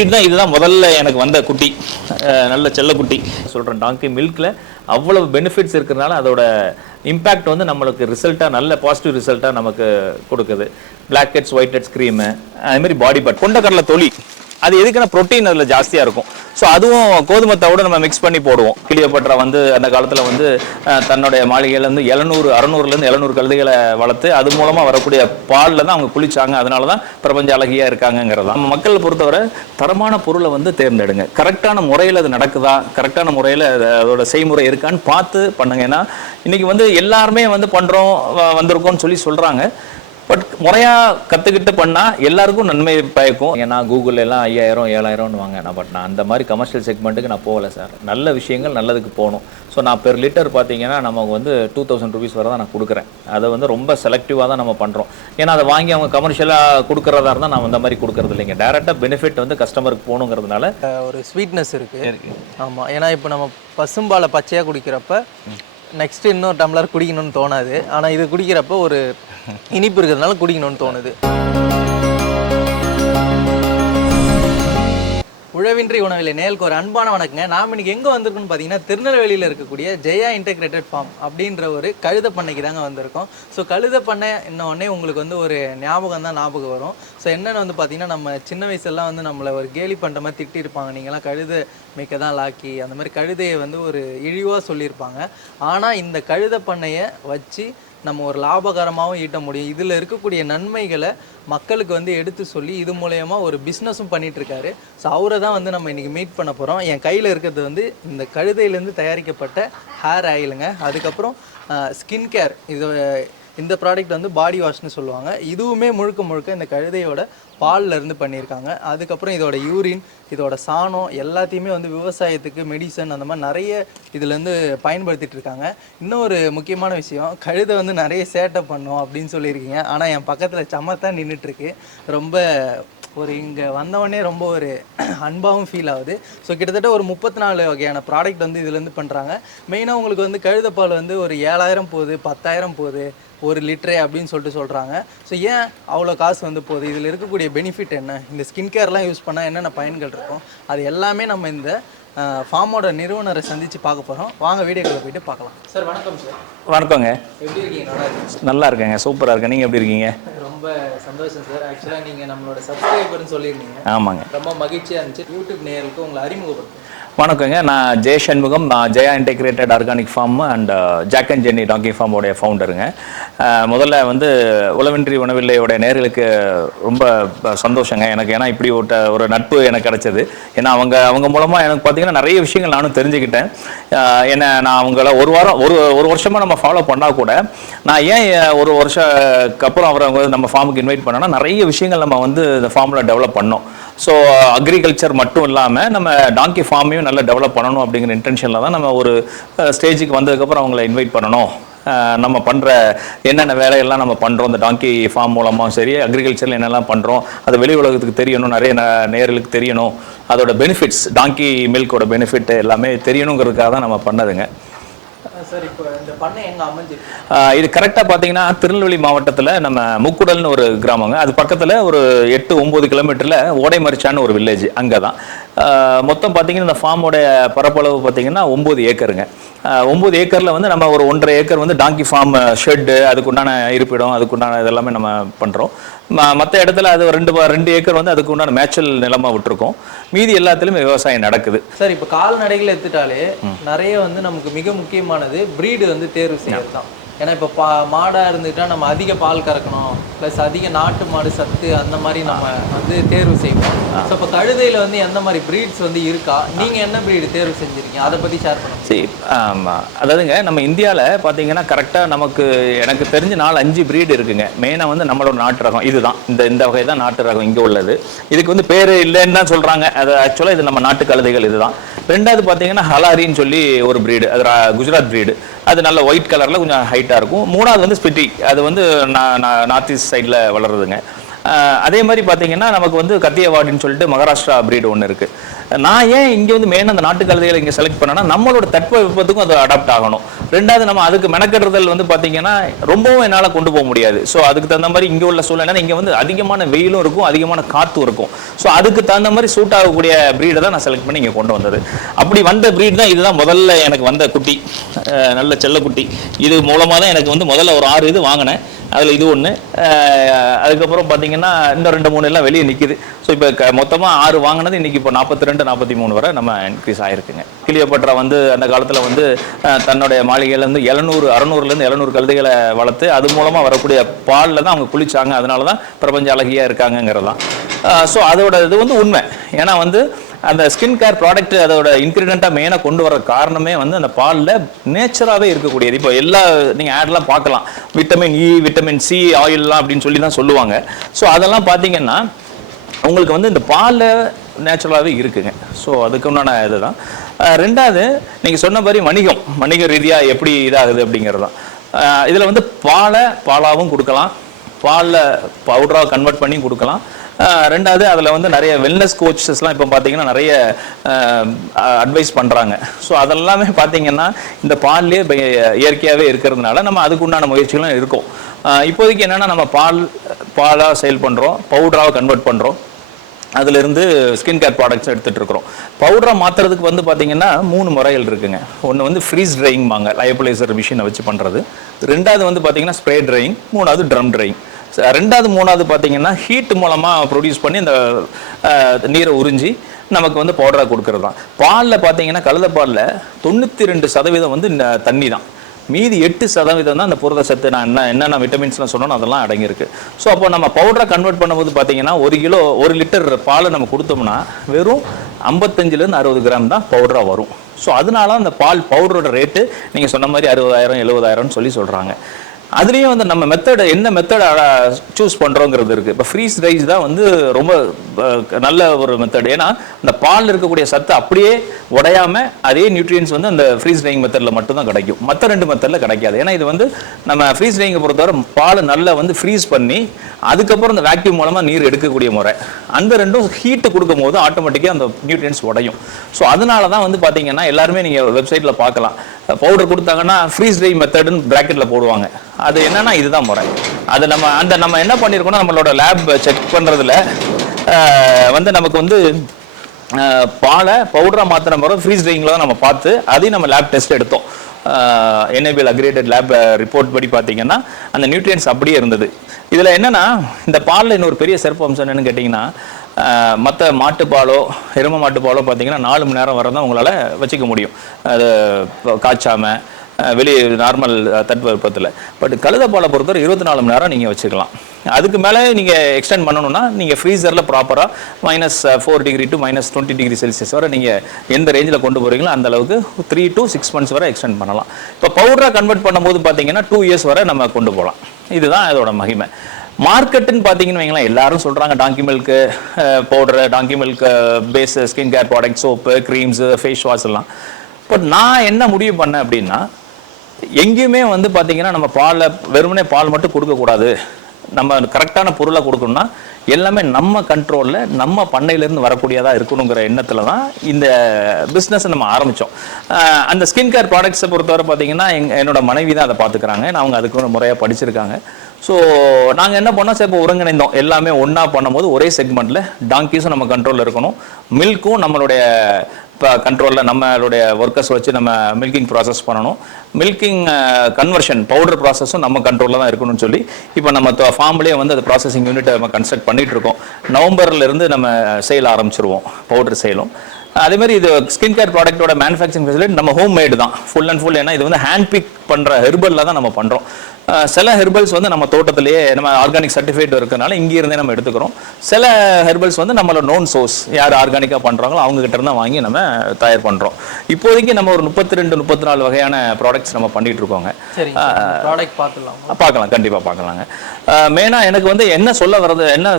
இதுதான் முதல்ல எனக்கு வந்த குட்டி, நல்ல செல்ல குட்டி சொல்கிறேன். டாங்கி மில்கில் அவ்வளவு பெனிஃபிட்ஸ் இருக்கிறதுனால அதோட இம்பேக்ட் வந்து நம்மளுக்கு ரிசல்ட்டாக நல்ல பாசிட்டிவ் ரிசல்ட்டாக நமக்கு கொடுக்குது. Black heads, white heads cream, அதுமாதிரி பாடி பட் கொண்டக்கடலை தொலி அது எதுக்குன்னா ப்ரோட்டீன் அதில் ஜாஸ்தியாக இருக்கும். ஸோ அதுவும் கோதுமை தவிட நம்ம மிக்ஸ் பண்ணி போடுவோம். கிளியோபட்ரா வந்து அந்த காலத்தில் வந்து தன்னுடைய மாளிகையிலேருந்து 600 கழுதைகளை வளர்த்து அது மூலமாக வரக்கூடிய பாலில் தான் அவங்க குளிச்சாங்க. அதனால தான் பிரபஞ்ச அழகியாக இருக்காங்கிறது தான். நம்ம மக்களை பொறுத்தவரை தரமான பொருளை வந்து தேர்ந்தெடுங்க. கரெக்டான முறையில் அது நடக்குதா, கரெக்டான முறையில் அதோட செய்முறை இருக்கான்னு பார்த்து பண்ணுங்க. ஏன்னா இன்றைக்கி வந்து எல்லாருமே வந்து பண்ணுறோம் வந்திருக்கோம்னு சொல்லி சொல்கிறாங்க. பட் முறையாக கற்றுக்கிட்டு பண்ணால் எல்லாருக்கும் நன்மை பயக்கும். ஏன்னா கூகுள் எல்லாம் 5000 7000 வாங்க. நான் அந்த மாதிரி கமர்ஷியல் செக்மெண்ட்டுக்கு நான் போகலை சார். நல்ல விஷயங்கள் நல்லதுக்கு போகணும். ஸோ நான் பெர் லிட்டர் பார்த்தீங்கன்னா நமக்கு வந்து 2000 rupees வரை தான் நான் கொடுக்குறேன். அதை வந்து ரொம்ப செலக்டிவாக தான் நம்ம பண்ணுறோம். ஏன்னா அதை வாங்கி அவங்க கமர்ஷியலாக கொடுக்குறதா இருந்தால் நான் அந்த மாதிரி கொடுக்குறது இல்லைங்க. டேரெக்டாக பெனிஃபிட் வந்து கஸ்டமருக்கு போகணுங்கிறதுனால ஒரு ஸ்வீட்னஸ் இருக்குது. ஆமாம், ஏன்னா இப்போ நம்ம பசும்பாலை பச்சையாக குடிக்கிறப்ப நெக்ஸ்ட்டு இன்னொரு டம்ளர் குடிக்கணும்னு தோணாது. ஆனால் இது குடிக்கிறப்ப ஒரு இனிப்பு இருக்கிறதுனால குடிக்கணும்னு தோணுது. உழவின்றி உணவில்லை நேயலுக்கு ஒரு அன்பான வணக்கங்க. நாம் இன்னைக்கு எங்கே வந்திருக்கோம்னு பார்த்தீங்கன்னா திருநெல்வேலியில் இருக்கக்கூடிய ஜெயா இன்டெகிரேட்டட் ஃபார்ம் அப்படின்ற ஒரு கழுதை பண்ணைக்கு தாங்க வந்திருக்கோம். ஸோ கழுதை பண்ணை இன்னொன்னே உங்களுக்கு வந்து ஒரு ஞாபகம் வரும். ஸோ என்னென்னு வந்து பார்த்தீங்கன்னா நம்ம சின்ன வயசுலாம் வந்து நம்மளை ஒரு கேலி பண்ணுற மாதிரி திட்டிருப்பாங்க. நீங்கள்லாம் கழுதை மேய்க்க தான் லாக்கி, அந்த மாதிரி கழுதையை வந்து ஒரு இழிவாக சொல்லியிருப்பாங்க. ஆனால் இந்த கழுதை பண்ணையை வச்சு நம்ம ஒரு லாபகரமாகவும் ஈட்ட முடியும். இதில் இருக்கக்கூடிய நன்மைகளை மக்களுக்கு வந்து எடுத்து சொல்லி இது மூலயமா ஒரு பிஸ்னஸும் பண்ணிகிட்ருக்காரு. ஸோ அவரை தான் வந்து நம்ம இன்றைக்கி மீட் பண்ண போகிறோம். என் கையில் இருக்கிறது வந்து இந்த கழுதையிலேருந்து தயாரிக்கப்பட்ட ஹேர் ஆயிலுங்க. அதுக்கப்புறம் ஸ்கின் கேர், இந்த ப்ராடக்ட் வந்து பாடி வாஷ்னு சொல்லுவாங்க. இதுவுமே முழுக்க இந்த கழுதையோட பாலில் இருந்து பண்ணியிருக்காங்க. அதுக்கப்புறம் இதோட யூரின், இதோட சாணம் எல்லாத்தையுமே வந்து விவசாயத்துக்கு மெடிசன் அந்த மாதிரி நிறைய இதுலேருந்து பயன்படுத்திகிட்டு இருக்காங்க. இன்னொரு முக்கியமான விஷயம், கழுதை வந்து நிறைய சேட்டை பண்ணும் அப்படின்னு சொல்லியிருக்கீங்க. ஆனால் என் பக்கத்தில் சமத்தான் நின்றுட்டுருக்கு. ரொம்ப ஒரு இங்கே வந்தவொடனே ரொம்ப ஒரு அன்பாகவும் ஃபீல் ஆகுது. ஸோ கிட்டத்தட்ட ஒரு 34 வகையான ப்ராடக்ட் வந்து இதுலேருந்து பண்ணுறாங்க. மெயினாக உங்களுக்கு வந்து கழுதைப்பால் வந்து ஒரு 7000 போகுது, 10000 போகுது ஒரு லிட்டரே அப்படின்னு சொல்கிறாங்க. ஸோ ஏன் அவ்வளோ காசு வந்து போகுது, இதில் இருக்கக்கூடிய பெனிஃபிட் என்ன, இந்த ஸ்கின் கேர்லாம் யூஸ் பண்ணால் என்னென்ன பயன்கள் இருக்கும், அது எல்லாமே நம்ம இந்த ஃபார்மோட நிறுவனரை சந்தித்து பார்க்க போகிறோம். வாங்க வீடியோக்குள்ளே போயிட்டு பார்க்கலாம். சார் வணக்கம். சார் வணக்கங்க. எப்படி இருக்கீங்க? நல்லா இருக்கேங்க, சூப்பராக இருக்கேன். நீங்கள் எப்படி இருக்கீங்க? ரொம்ப சந்தோஷம் சார். ஆக்சுவலாக நீங்கள் நம்மளோட சப்ஸ்கிரைபர்னு சொல்லியிருந்தீங்க. ஆமாங்க, ரொம்ப மகிழ்ச்சியாக இருந்துச்சு. யூடியூப் நேயருக்கு உங்களை அறிமுகப்படுத்தும். வணக்கங்க. நான் ஜெய சண்முகம், நான் Jaya integrated organic farm and Jack and Jenny donkey ஃபார்மோடைய ஃபவுண்டருங்க. முதல்ல வந்து உழவின்றி உணவில்லையோடைய நேர்களுக்கு ரொம்ப சந்தோஷங்க எனக்கு. ஏன்னா இப்படி ஒரு நட்பு எனக்கு கிடச்சது. ஏன்னா அவங்க மூலமாக எனக்கு பார்த்தீங்கன்னா நிறைய விஷயங்கள் நானும் தெரிஞ்சுக்கிட்டேன். ஏன்னா நான் அவங்கள ஒரு வருஷமாக நம்ம ஃபாலோ பண்ணால் கூட நான் ஏன் ஒரு வருஷத்துக்கு அப்புறம் அவரை நம்ம ஃபார்முக்கு இன்வைட் பண்ணோன்னா நிறைய விஷயங்கள் நம்ம வந்து இந்த ஃபார்மில் டெவலப் பண்ணோம். ஸோ அக்ரிகல்ச்சர் மட்டும் இல்லாமல் நம்ம டாங்கி ஃபார்மையும் நல்லா டெவலப் பண்ணணும் அப்படிங்கிற இன்டென்ஷனில் தான் நம்ம ஒரு ஸ்டேஜுக்கு வந்ததுக்கப்புறம் அவங்கள இன்வைட் பண்ணணும். நம்ம பண்ணுற என்னென்ன வேலையெல்லாம் நம்ம பண்ணுறோம் இந்த டாங்கி ஃபார்ம் மூலமாக சரி, அக்ரிகல்ச்சரில் என்னெல்லாம் பண்ணுறோம் அது வெளி உலகத்துக்கு தெரியணும், நிறைய நேயர்களுக்கு தெரியணும், அதோட பெனிஃபிட்ஸ் டாங்கி மில்கோட பெனிஃபிட் எல்லாமே தெரியணுங்கிறதுக்காக தான் நம்ம பண்ணதுங்க. இது கரெக்டாக பார்த்தீங்கன்னா திருநெல்வேலி மாவட்டத்தில் நம்ம முக்குடல்னு ஒரு கிராமங்க. அது பக்கத்தில் ஒரு 8-9 கிலோமீட்டரில் ஓடைமரிச்சான்னு ஒரு வில்லேஜ், அங்கே தான். மொத்தம் பார்த்தீங்கன்னா இந்த ஃபார்மோடைய பரப்பளவு பார்த்தீங்கன்னா 9 ஏக்கருங்க. 9 ஏக்கரில் வந்து நம்ம ஒரு 1.5 ஏக்கர் வந்து டாங்கி ஃபார்ம் ஷெட்டு, அதுக்குண்டான இருப்பிடம், அதுக்குண்டான இதெல்லாமே நம்ம பண்ணுறோம். மற்ற இடத்துல அது 2 ஏக்கர் வந்து அதுக்கு உண்டான மேய்ச்சல் நிலமாக விட்டுருக்கோம். மீதி எல்லாத்துலேயுமே விவசாயம் நடக்குது. சார், இப்போ கால்நடைகள் எடுத்துட்டாலே நிறைய வந்து நமக்கு மிக முக்கியமானது ப்ரீடு வந்து தேர்வு செய்யறது தான். ஏன்னா இப்போ மாடாக இருந்துட்டா நம்ம அதிக பால் கறக்கணும், ப்ளஸ் அதிக நாட்டு மாடு சத்து அந்த மாதிரி நம்ம வந்து தேர்வு செய்வோம். ஸோ இப்போ கழுதையில் வந்து எந்த மாதிரி ப்ரீட்ஸ் வந்து இருக்கா, நீங்கள் என்ன ப்ரீடு தேர்வு செஞ்சுருக்கீங்க, அதை பற்றி ஷேர் பண்ணுங்க. சரி, ஆமாம். அதாவதுங்க நம்ம இந்தியாவில் பார்த்தீங்கன்னா கரெக்டாக எனக்கு தெரிஞ்சு 4-5 ப்ரீடு இருக்குங்க. மெயினாக வந்து நம்மளோட நாட்டு ரகம் இதுதான். இந்த வகை தான் நாட்டு ரகம் இங்கே உள்ளது. இதுக்கு வந்து பேர் இல்லைன்னு தான் சொல்கிறாங்க. அது ஆக்சுவலாக இது நம்ம நாட்டு கழுதைகள் இதுதான். ரெண்டாவது பார்த்தீங்கன்னா ஹலாரின்னு சொல்லி ஒரு ப்ரீடு, அது குஜராத் ப்ரீடு. அது நல்ல ஒயிட் கலரில் கொஞ்சம் ஹைட்டாக இருக்கும். மூணாவது வந்து ஸ்பிட்டி, அது வந்து நார்த் ஈஸ்ட் சைடில் வளருதுங்க. அதே மாதிரி பார்த்தீங்கன்னா நமக்கு வந்து கத்தியவாடின்னு சொல்லிட்டு மகாராஷ்டிரா பிரீடு ஒன்று இருக்குது. நான் ஏன் இங்கே வந்து மெயின் அந்த நாட்டு கழுதைகளை இங்கே செலக்ட் பண்ணேன்னா நம்மளோட தட்பவெப்பத்துக்கும் அது அடாப்ட் ஆகணும். ரெண்டாவது நம்ம அதுக்கு மெனக்கெடுதல் வந்து பார்த்தீங்கன்னா ரொம்பவும் என்னால் கொண்டு போக முடியாது. ஸோ அதுக்கு தகுந்த மாதிரி இங்கே உள்ள சூழ்நிலை இங்கே வந்து அதிகமான வெயிலும் இருக்கும், அதிகமான காற்றும் இருக்கும். ஸோ அதுக்கு தகுந்த மாதிரி சூட் ஆகக்கூடிய பிரீடை தான் நான் செலக்ட் பண்ணி இங்கே கொண்டு வந்தது. அப்படி வந்த பிரீட் தான் இதுதான் முதல்ல எனக்கு வந்த குட்டி, நல்ல செல்ல குட்டி. இது மூலமாக தான் எனக்கு வந்து முதல்ல ஒரு 6 இது வாங்கினேன். அதில் இது ஒன்று, அதுக்கப்புறம் பார்த்தீங்கன்னா இன்னும் 2-3 எல்லாம் வெளியே நிற்கிது. ஸோ இப்போ மொத்தமாக 6 வாங்கினது இன்றைக்கி இப்போ 42-43 வரை நம்ம இன்க்ரீஸ் ஆகிருக்குங்க. கிளியோபட்ரா வந்து அந்த காலத்தில் வந்து தன்னுடைய மாளிகையிலேருந்து 600-700 கழுதைகளை வளர்த்து அது மூலமாக வரக்கூடிய பாலில் தான் அவங்க குளிச்சாங்க. அதனால தான் பிரபஞ்ச அழகியாக இருக்காங்கங்கிறதான். ஸோ அதோட இது வந்து உண்மை. ஏன்னா வந்து அந்த ஸ்கின் கேர் ப்ராடக்ட் அதோட இன்க்ரீடியண்ட்டாக மெயினாக கொண்டு வர காரணமே வந்து அந்த பாலில் நேச்சராகவே இருக்கக்கூடியது. இப்போ எல்லா நீங்கள் ஆட்லாம் பார்க்கலாம், விட்டமின் இ, விட்டமின் சி ஆயில்லாம் அப்படின்னு சொல்லி தான் சொல்லுவாங்க. ஸோ அதெல்லாம் பார்த்தீங்கன்னா உங்களுக்கு வந்து இந்த பாலில் நேச்சுரலாகவே இருக்குங்க. ஸோ அதுக்கு உண்டான இதுதான். ரெண்டாவது நீங்கள் சொன்ன மாதிரி வணிக ரீதியாக எப்படி இதாகுது அப்படிங்கிறது தான். இதில் வந்து பாலாகவும் கொடுக்கலாம், பாலில் பவுடராக கன்வெர்ட் பண்ணி கொடுக்கலாம். ரெண்டாவது அதில் வந்து நிறைய வெல்னஸ் கோச்சஸ்லாம் இப்போ பார்த்தீங்கன்னா நிறைய அட்வைஸ் பண்ணுறாங்க. ஸோ அதெல்லாமே பார்த்தீங்கன்னா இந்த பால்லேயே இயற்கையாகவே இருக்கிறதுனால நம்ம அதுக்கு உண்டான முயற்சிகளும் இருக்கும். இப்போதைக்கு என்னென்னா நம்ம பாலாக சேல் பண்ணுறோம், பவுடராக கன்வெர்ட் பண்ணுறோம், அதிலிருந்து ஸ்கின் கேர் ப்ராடக்ட்ஸ் எடுத்துகிட்டு இருக்கிறோம். பவுடராக மாற்றுறதுக்கு வந்து பார்த்தீங்கன்னா 3 முறைகள் இருக்குங்க. ஒன்று வந்து ஃப்ரீஸ் ட்ரையிங் வாங்க, லயோபிலைசர் மிஷினை வச்சு பண்ணுறது. ரெண்டாவது வந்து பார்த்தீங்கன்னா ஸ்ப்ரே ட்ரையிங். மூணாவது ட்ரம் ட்ரையிங். ரெண்டாவது மூணாவது பார்த்தீங்கன்னா ஹீட் மூலமாக ப்ரொடியூஸ் பண்ணி இந்த நீரை உறிஞ்சி நமக்கு வந்து பவுடராக கொடுக்கறது தான். பாலில் பார்த்தீங்கன்னா கழுத பாலில் 92% வந்து தண்ணி தான், மீதி 8% தான் அந்த புரத சத்து. நான் என்னென்ன விட்டமின்ஸ்லாம் சொன்னோம் அதெல்லாம் அடங்கியிருக்கு. ஸோ அப்போ நம்ம பவுடரை கன்வெர்ட் பண்ணும்போது பார்த்தீங்கன்னா 1 லிட்டர் பாலை நம்ம கொடுத்தோம்னா வெறும் 55-60 கிராம் தான் பவுடராக வரும். ஸோ அதனால அந்த பால் பவுடரோட ரேட்டு நீங்கள் சொன்ன மாதிரி 60,000-70,000 சொல்லி சொல்கிறாங்க. அதுலேயும் வந்து நம்ம என்ன மெத்தட் சூஸ் பண்ணுறோங்கிறது இருக்குது. இப்போ ஃப்ரீஸ் ரைஸ் தான் வந்து ரொம்ப நல்ல ஒரு மெத்தட். ஏன்னா அந்த பால் இருக்கக்கூடிய சத்து அப்படியே உடையாமல் அதே நியூட்ரியன்ஸ் வந்து அந்த ஃப்ரீஸ் ரைங் மெத்தடில் மட்டும்தான் கிடைக்கும், மற்ற 2 மெத்தடில் கிடைக்காது. ஏன்னா இது வந்து நம்ம ஃப்ரீஸ் ரைங்கை பொறுத்தவரை பால் நல்லா வந்து ஃப்ரீஸ் பண்ணி அதுக்கப்புறம் அந்த வேக்யூம் மூலமாக நீர் எடுக்கக்கூடிய முறை. அந்த 2ம் ஹீட்டு கொடுக்கும் போது ஆட்டோமேட்டிக்காக அந்த நியூட்ரியன்ஸ் உடையும். ஸோ அதனால தான் வந்து பார்த்தீங்கன்னா எல்லாருமே நீங்கள் வெப்சைட்டில் பார்க்கலாம், பவுடர் கொடுத்தாங்கன்னா ஃப்ரீஸ் ட்ரை மெத்தடுன்னு ப்ராக்கெட்டில் போடுவாங்க. அது என்னன்னா இதுதான் முறை. அது நம்ம என்ன பண்ணியிருக்கோம்னா நம்மளோட லேப் செக் பண்ணுறதுல வந்து நமக்கு வந்து பாலை பவுடராக மாற்றின முறை ஃப்ரீஸ் ட்ரையிங்கில் தான் நம்ம பார்த்து அதையும் நம்ம லேப் டெஸ்ட் எடுத்தோம். NABL அக்ரிடேட்டட் லேப் ரிப்போர்ட் படி பார்த்தீங்கன்னா அந்த நியூட்ரியன்ஸ் அப்படியே இருந்தது. இதில் என்னன்னா இந்த பாலில் இன்னொரு பெரிய சிறப்பு அம்சம் என்னன்னு கேட்டிங்கன்னா, மற்ற மாட்டுப்பாலோ எருமை மாட்டுப்பாலோ பார்த்தீங்கன்னா 4 மணி நேரம் வரை தான் உங்களால் வச்சுக்க முடியும், அது காய்ச்சாமல் வெளியே நார்மல் தட்பவெப்பத்தில். பட் கழுதப்பாலை பொறுத்தவரை 24 மணி நேரம் நீங்கள் வச்சுக்கலாம். அதுக்கு மேலே நீங்கள் எக்ஸ்டெண்ட் பண்ணணும்னா நீங்கள் ஃப்ரீசரில் ப்ராப்பராக -4 டிகிரி to -20 டிகிரி செல்சியஸ் வரை நீங்கள் எந்த ரேஞ்சில் கொண்டு போகிறீங்களோ அந்த அளவுக்கு 3 to 6 months வரை எக்ஸ்டெண்ட் பண்ணலாம். இப்போ பவுடராக கன்வெர்ட் பண்ணும்போது பார்த்தீங்கன்னா 2 years வரை நம்ம கொண்டு போகலாம். இதுதான் அதோட மகிமை. மார்க்கெட்டுன்னு பார்த்தீங்கன்னு வைங்களேன், எல்லாரும் சொல்கிறாங்க donkey milk powder, donkey milk base skin care product, soap, creams, face wash எல்லாம். பட் நான் என்ன முடிவு பண்ணேன் அப்படின்னா, எங்கேயுமே வந்து பார்த்தீங்கன்னா நம்ம வெறுமனே பால் மட்டும் கொடுக்கக்கூடாது, நம்ம கரெக்டான பொருளை கொடுக்கணும்னா எல்லாமே நம்ம கண்ட்ரோலில் நம்ம பண்ணையிலேருந்து வரக்கூடியதாக இருக்கணுங்கிற எண்ணத்தில் தான் இந்த பிஸ்னஸை நம்ம ஆரம்பித்தோம். அந்த ஸ்கின் கேர் ப்ராடக்ட்ஸை பொறுத்தவரை பார்த்தீங்கன்னா என்னோட மனைவி தான் அதை பார்த்துக்கிறாங்க. அவங்க அதுக்கு ஒரு முறையாக படிச்சிருக்காங்க. ஸோ நாங்கள் என்ன பண்ணோம், சரி இப்போ ஒருங்கிணைந்தோம், எல்லாமே ஒன்றா பண்ணும்போது ஒரே செக்மெண்ட்டில் டாங்கீஸும் நம்ம கண்ட்ரோலில் இருக்கணும், மில்க்கும் நம்மளுடைய இப்போ கண்ட்ரோலில் நம்மளுடைய ஒர்க்கர்ஸ் வச்சு நம்ம மில்கிங் ப்ராசஸ் பண்ணணும், மில்கிங் கன்வர்ஷன் பவுடர் ப்ராசஸும் நம்ம கண்ட்ரோலில் தான் இருக்கணும்னு சொல்லி இப்போ நம்ம ஃபார்ம்லேயே வந்து அது ப்ராசஸிங் யூனிட்டை நம்ம கன்ஸ்ட்ரக்ட் பண்ணிகிட்டு இருக்கோம். நவம்பர்லேருந்து நம்ம சேல் ஆரம்பிச்சிருவோம் பவுடர் சேலும். அதேமாதிரி இது ஸ்கின் கேர் ப்ராடக்ட்டோட மேனுஃபேக்சரிங் ஃபெசிலிட்டி நம்ம ஹோம் மேடு தான், ஃபுல் அண்ட் ஃபுல். ஏன்னா இது வந்து ஹேண்ட் பிக் பண்ணுற ஹெர்பலில் தான் நம்ம பண்ணுறோம். சில ஹெர்பல்ஸ் வந்து நம்ம தோட்டத்திலேயே நம்ம ஆர்கானிக் சர்டிஃபைட் இருக்கிறனால இங்கே இருந்தே நம்ம எடுத்துக்கிறோம். சில ஹெர்பல்ஸ் வந்து நம்மளோட நோன் சோர்ஸ் யார் ஆர்கானிக்காக பண்ணுறாங்களோ அவங்ககிட்ட இருந்தால் வாங்கி நம்ம தயார் பண்ணுறோம். இப்போதைக்கு நம்ம ஒரு 32-34 வகையான ப்ராடக்ட்ஸ் நம்ம பண்ணிட்டு இருக்கோங்க. பார்க்கலாம், கண்டிப்பாக பார்க்கலாங்க. மெயினாக எனக்கு வந்து என்ன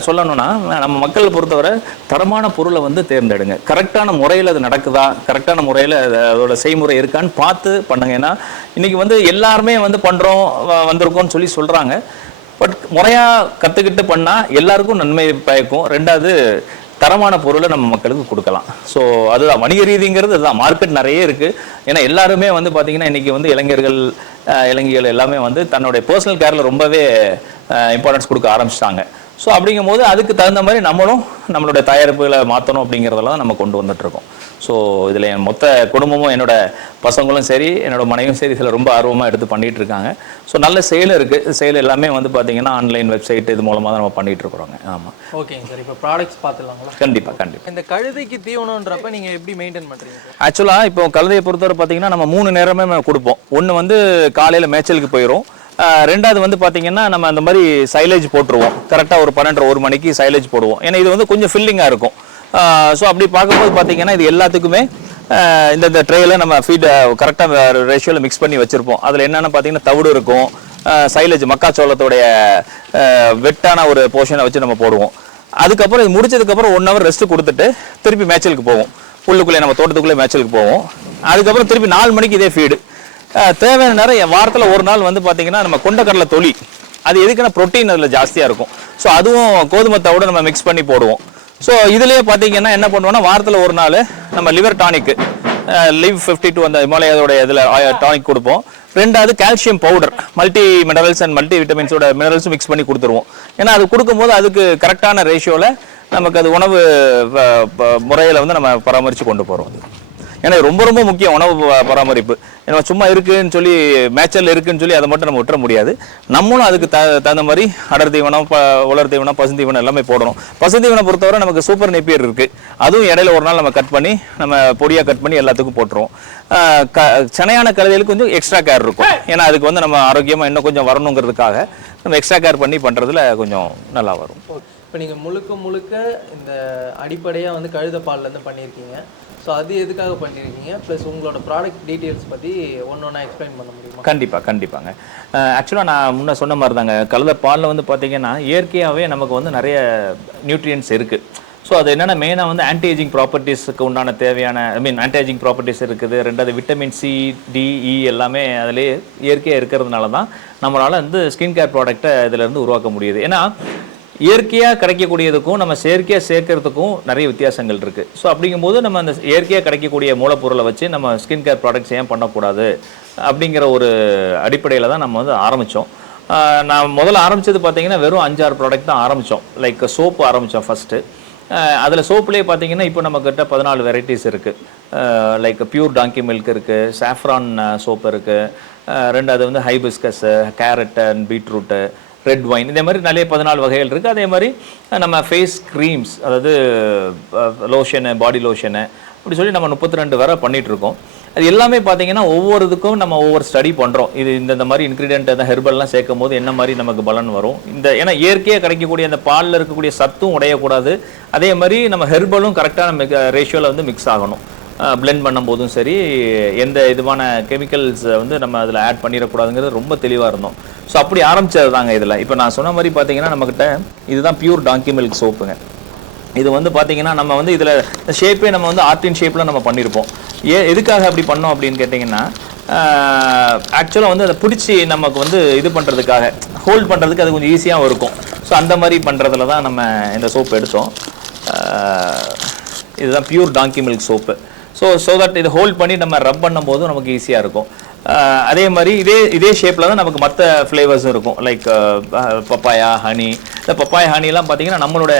சொல்லணும்னா, நம்ம மக்களை பொறுத்தவரை தரமான பொருளை வந்து தேர்ந்தெடுங்க. கரெக்டான முறையில் அது நடக்குதா, கரெக்டான முறையில் அதோட செய்முறை இருக்கான்னு பார்த்து பண்ணுங்க. ஏன்னா இன்னைக்கு வந்து எல்லாருமே வந்து பண்ணுறோம் வந்திருக்கோம்னு சொல்லி சொல்கிறாங்க. பட் முறையாக கற்றுக்கிட்டு பண்ணால் எல்லாருக்கும் நன்மை பயக்கும். ரெண்டாவது தரமான பொருளை நம்ம மக்களுக்கு கொடுக்கலாம். ஸோ அதுதான் வணிக ரீதிங்கிறது, அதுதான் மார்க்கெட் நிறைய இருக்குது. ஏன்னா எல்லாருமே வந்து பார்த்தீங்கன்னா இன்றைக்கி வந்து இளைஞர்கள் எல்லாமே வந்து தன்னுடைய பர்சனல் கேரில் ரொம்பவே இம்பார்ட்டன்ஸ் கொடுக்க ஆரம்பிச்சிட்டாங்க. ஸோ அப்படிங்கும்போது அதுக்கு தகுந்த மாதிரி நம்மளுடைய தயாரிப்புகளை மாற்றணும் அப்படிங்கிறதெல்லாம் தான் நம்ம கொண்டு வந்துட்டுருக்கோம். ஸோ இதில் என் மொத்த குடும்பமும் என்னோட பசங்களும் சரி என்னோட மனைவியும் சரி இதில் ரொம்ப ஆர்வமாக எடுத்து பண்ணிகிட்டு இருக்காங்க. ஸோ நல்ல சேல் இருக்குது. சேல் எல்லாமே வந்து பார்த்தீங்கன்னா ஆன்லைன் வெப்சைட் இது மூலமாக தான் நம்ம பண்ணிகிட்டு இருக்கிறோங்க. ஆமாம். ஓகேங்க சார். இப்போ ப்ராடக்ட்ஸ் பார்த்துலாங்களா? கண்டிப்பாக. இந்த கழுதைக்கு தீவனம்ன்றப்ப நீங்கள் எப்படி மெயின்டைன் பண்ணுறீங்க சார்? ஆக்சுவலாக இப்போ கழுதையை பொறுத்தவரை பார்த்தீங்கன்னா நம்ம 3 நேரமே நம்ம கொடுப்போம். ஒன்று வந்து காலையில் மேய்ச்சலுக்கு போயிடும். ரெண்டாவது வந்து பார்த்தீங்கன்னா நம்ம அந்த மாதிரி சைலேஜ் போட்டுருவோம். கரெக்டாக ஒரு 12-1 மணிக்கு சைலேஜ் போடுவோம். ஏன்னா இது வந்து கொஞ்சம் ஃபில்லிங்காக இருக்கும். ஸோ அப்படி பார்க்கும்போது பார்த்தீங்கன்னா இது எல்லாத்துக்குமே இந்த ட்ரேயில் நம்ம ஃபீட் கரெக்டாக ரேஷியோவில் மிக்ஸ் பண்ணி வச்சுருப்போம். அதில் என்னென்னு பார்த்தீங்கன்னா தவிடு இருக்கும், சைலேஜ் மக்காச்சோளத்தோடைய வெட்டான ஒரு போர்ஷனை வச்சு நம்ம போடுவோம். அதுக்கப்புறம் இது முடிச்சதுக்கப்புறம் 1 hour ரெஸ்ட் கொடுத்துட்டு திருப்பி மேய்ச்சலுக்கு போவோம். உள்ளுக்குள்ளே நம்ம தோட்டத்துக்குள்ளே மேய்ச்சலுக்கு போவோம். அதுக்கப்புறம் திருப்பி 4 மணிக்கு இதே ஃபீடு. தேவையான நேரம் வாரத்தில் ஒரு நாள் வந்து பார்த்தீங்கன்னா நம்ம கொண்டக்கடலை தொலி, அது எதுக்குன்னா ப்ரோட்டீன் அதில் ஜாஸ்தியாக இருக்கும். ஸோ அதுவும் கோதுமை தவிட நம்ம மிக்ஸ் பண்ணி போடுவோம். ஸோ இதுலேயே பார்த்தீங்கன்னா என்ன பண்ணுவோம்னா வாரத்தில் ஒரு நாள் நம்ம லிவர் டானிக்கு லிவ் 52 அந்த இமாலயாவோட இதில் டானிக் கொடுப்போம். ரெண்டாவது calcium powder, multi minerals and multi விட்டமின்ஸோட மினரல்ஸும் மிக்ஸ் பண்ணி கொடுத்துருவோம். ஏன்னா அது கொடுக்கும்போது அதுக்கு கரெக்டான ரேஷியோவில் நமக்கு அது உணவு முறையில் வந்து நம்ம பராமரித்து கொண்டு போகிறோம். ஏன்னா ரொம்ப ரொம்ப முக்கியம் உணவு பராமரிப்பு. ஏன்னா சும்மா இருக்குன்னு சொல்லி மேய்ச்சல் இருக்குன்னு சொல்லி அதை மட்டும் நம்ம விட்டுற முடியாது. நம்மளும் அதுக்கு தகுந்த மாதிரி அடர் தீவனம், உலர் தீவனம், பசுந்தீவனம் எல்லாமே போடணும். பசுந்தீவனம் பொறுத்தவரை நமக்கு சூப்பர் நேப்பியர் இருக்குது. அதுவும் இடையில ஒரு நாள் நம்ம கட் பண்ணி நம்ம பொடியாக கட் பண்ணி எல்லாத்துக்கும் போட்டுருவோம். சனையான கழுதைகளுக்கு கொஞ்சம் எக்ஸ்ட்ரா கேர் இருக்கும். ஏன்னா அதுக்கு வந்து நம்ம ஆரோக்கியமாக இன்னும் கொஞ்சம் வரணுங்கிறதுக்காக நம்ம எக்ஸ்ட்ரா கேர் பண்ணி பண்ணுறதுல கொஞ்சம் நல்லா வரும். இப்போ நீங்கள் முழுக்க இந்த அடிப்படையாக வந்து கழுத பால்லேருந்து பண்ணியிருக்கீங்க. ஸோ அது எதுக்காக பண்ணியிருக்கீங்க, ப்ளஸ் உங்களோட ப்ராடக்ட் டீட்டெயில்ஸ் பற்றி ஒன்றா எக்ஸ்பிளைன் பண்ண முடியுமா? கண்டிப்பாங்க. ஆக்சுவலாக நான் முன்ன சொன்ன மாதிரி தாங்க, கழுத பாலில் வந்து பார்த்தீங்கன்னா இயற்கையாகவே நமக்கு வந்து நிறைய நியூட்ரியன்ஸ் இருக்குது. ஸோ அது என்னென்னா மெயினாக வந்து ஆன்டி ஏஜிங் ப்ராப்பர்ட்டிஸுக்கு உண்டான தேவையான ஆன்டி ஏஜிங் ப்ராப்பர்ட்டிஸ் இருக்குது. ரெண்டாவது விட்டமின் சி, டி, இ எல்லாமே அதிலே இயற்கையாக இருக்கிறதுனால தான் நம்மளால் வந்து ஸ்கின் கேர் ப்ராடக்டை இதிலேருந்து உருவாக்க முடியுது. ஏன்னா இயற்கையாக கிடைக்கக்கூடியதுக்கும் நம்ம செயற்கையாக சேர்க்கறதுக்கும் நிறைய வித்தியாசங்கள் இருக்குது. ஸோ அப்படிங்கும்போது நம்ம அந்த இயற்கையாக கிடைக்கக்கூடிய மூலப்பொருளை வச்சு நம்ம ஸ்கின் கேர் ப்ராடக்ட்ஸ் ஏன் பண்ணக்கூடாது அப்படிங்கிற ஒரு அடிப்படையில் தான் நம்ம வந்து ஆரம்பித்தோம். நான் முதல்ல ஆரம்பித்தது பார்த்தீங்கன்னா வெறும் 5-6 ப்ராடக்ட் தான் ஆரம்பித்தோம். லைக் சோப்பு ஆரம்பித்தோம் ஃபஸ்ட்டு. அதில் சோப்புலேயே பார்த்தீங்கன்னா இப்போ நம்மக்கிட்ட 14 வெரைட்டிஸ் இருக்குது. லைக் பியூர் டாங்கி மில்க் இருக்குது, சாஃப்ரான் சோப்பு இருக்குது, ரெண்டாவது வந்து hibiscus, carrot and beetroot, red wine, இதே மாதிரி நிறைய 14 வகைகள் இருக்குது. அதே மாதிரி நம்ம ஃபேஸ் க்ரீம்ஸ், அதாவது லோஷனு, பாடி லோஷனு, அப்படி சொல்லி நம்ம 32 வரை பண்ணிகிட்ருக்கோம். அது எல்லாமே பார்த்தீங்கன்னா ஒவ்வொரு இதுக்கும் நம்ம ஒவ்வொரு ஸ்டடி பண்ணுறோம். இது இந்த மாதிரி இன்க்ரீடியன்ட் அந்த ஹெர்பல்லாம் சேர்க்கும் போது என்ன மாதிரி நமக்கு பலன் வரும். ஏன்னா இயற்கையாக கிடைக்கக்கூடிய அந்த பாலில் இருக்கக்கூடிய சத்தும் உடையக்கூடாது. அதே மாதிரி நம்ம ஹெர்பலும் கரெக்டான ரேஷியோவில் வந்து மிக்ஸ் ஆகணும். பிளெண்ட் பண்ணும்போதும் சரி, எந்த இதுவான கெமிக்கல்ஸ் வந்து நம்ம அதில் ஆட் பண்ணிடக்கூடாதுங்கிறது ரொம்ப தெளிவாக இருந்தோம். ஸோ அப்படி ஆரம்பித்தது தாங்க இதில். இப்போ நான் சொன்ன மாதிரி பார்த்தீங்கன்னா நம்மக்கிட்ட இதுதான் பியூர் டாங்கி மில்க் சோப்புங்க. இது வந்து பார்த்தீங்கன்னா நம்ம வந்து இதில் ஷேப்பே நம்ம வந்து ஆர்டின் ஷேப்பில் நம்ம பண்ணியிருப்போம். எதுக்காக அப்படி பண்ணோம் அப்படின்னு கேட்டிங்கன்னா, ஆக்சுவலாக வந்து அதை பிடிச்சி நமக்கு வந்து இது பண்ணுறதுக்காக, ஹோல்ட் பண்ணுறதுக்கு அது கொஞ்சம் ஈஸியாகவும் இருக்கும். ஸோ அந்த மாதிரி பண்ணுறதுல தான் நம்ம இந்த சோப்பு எடுத்தோம். இதுதான் pure donkey milk soap. So that இதை ஹோல்ட் பண்ணி நம்ம ரப் பண்ணும் போதும் நமக்கு ஈஸியாக இருக்கும். அதே மாதிரி இதே ஷேப்பில் தான் நமக்கு மற்ற ஃப்ளேவர்ஸும் இருக்கும். Like papaya, honey. இந்த பப்பாயா ஹனிலாம் பார்த்தீங்கன்னா நம்மளோட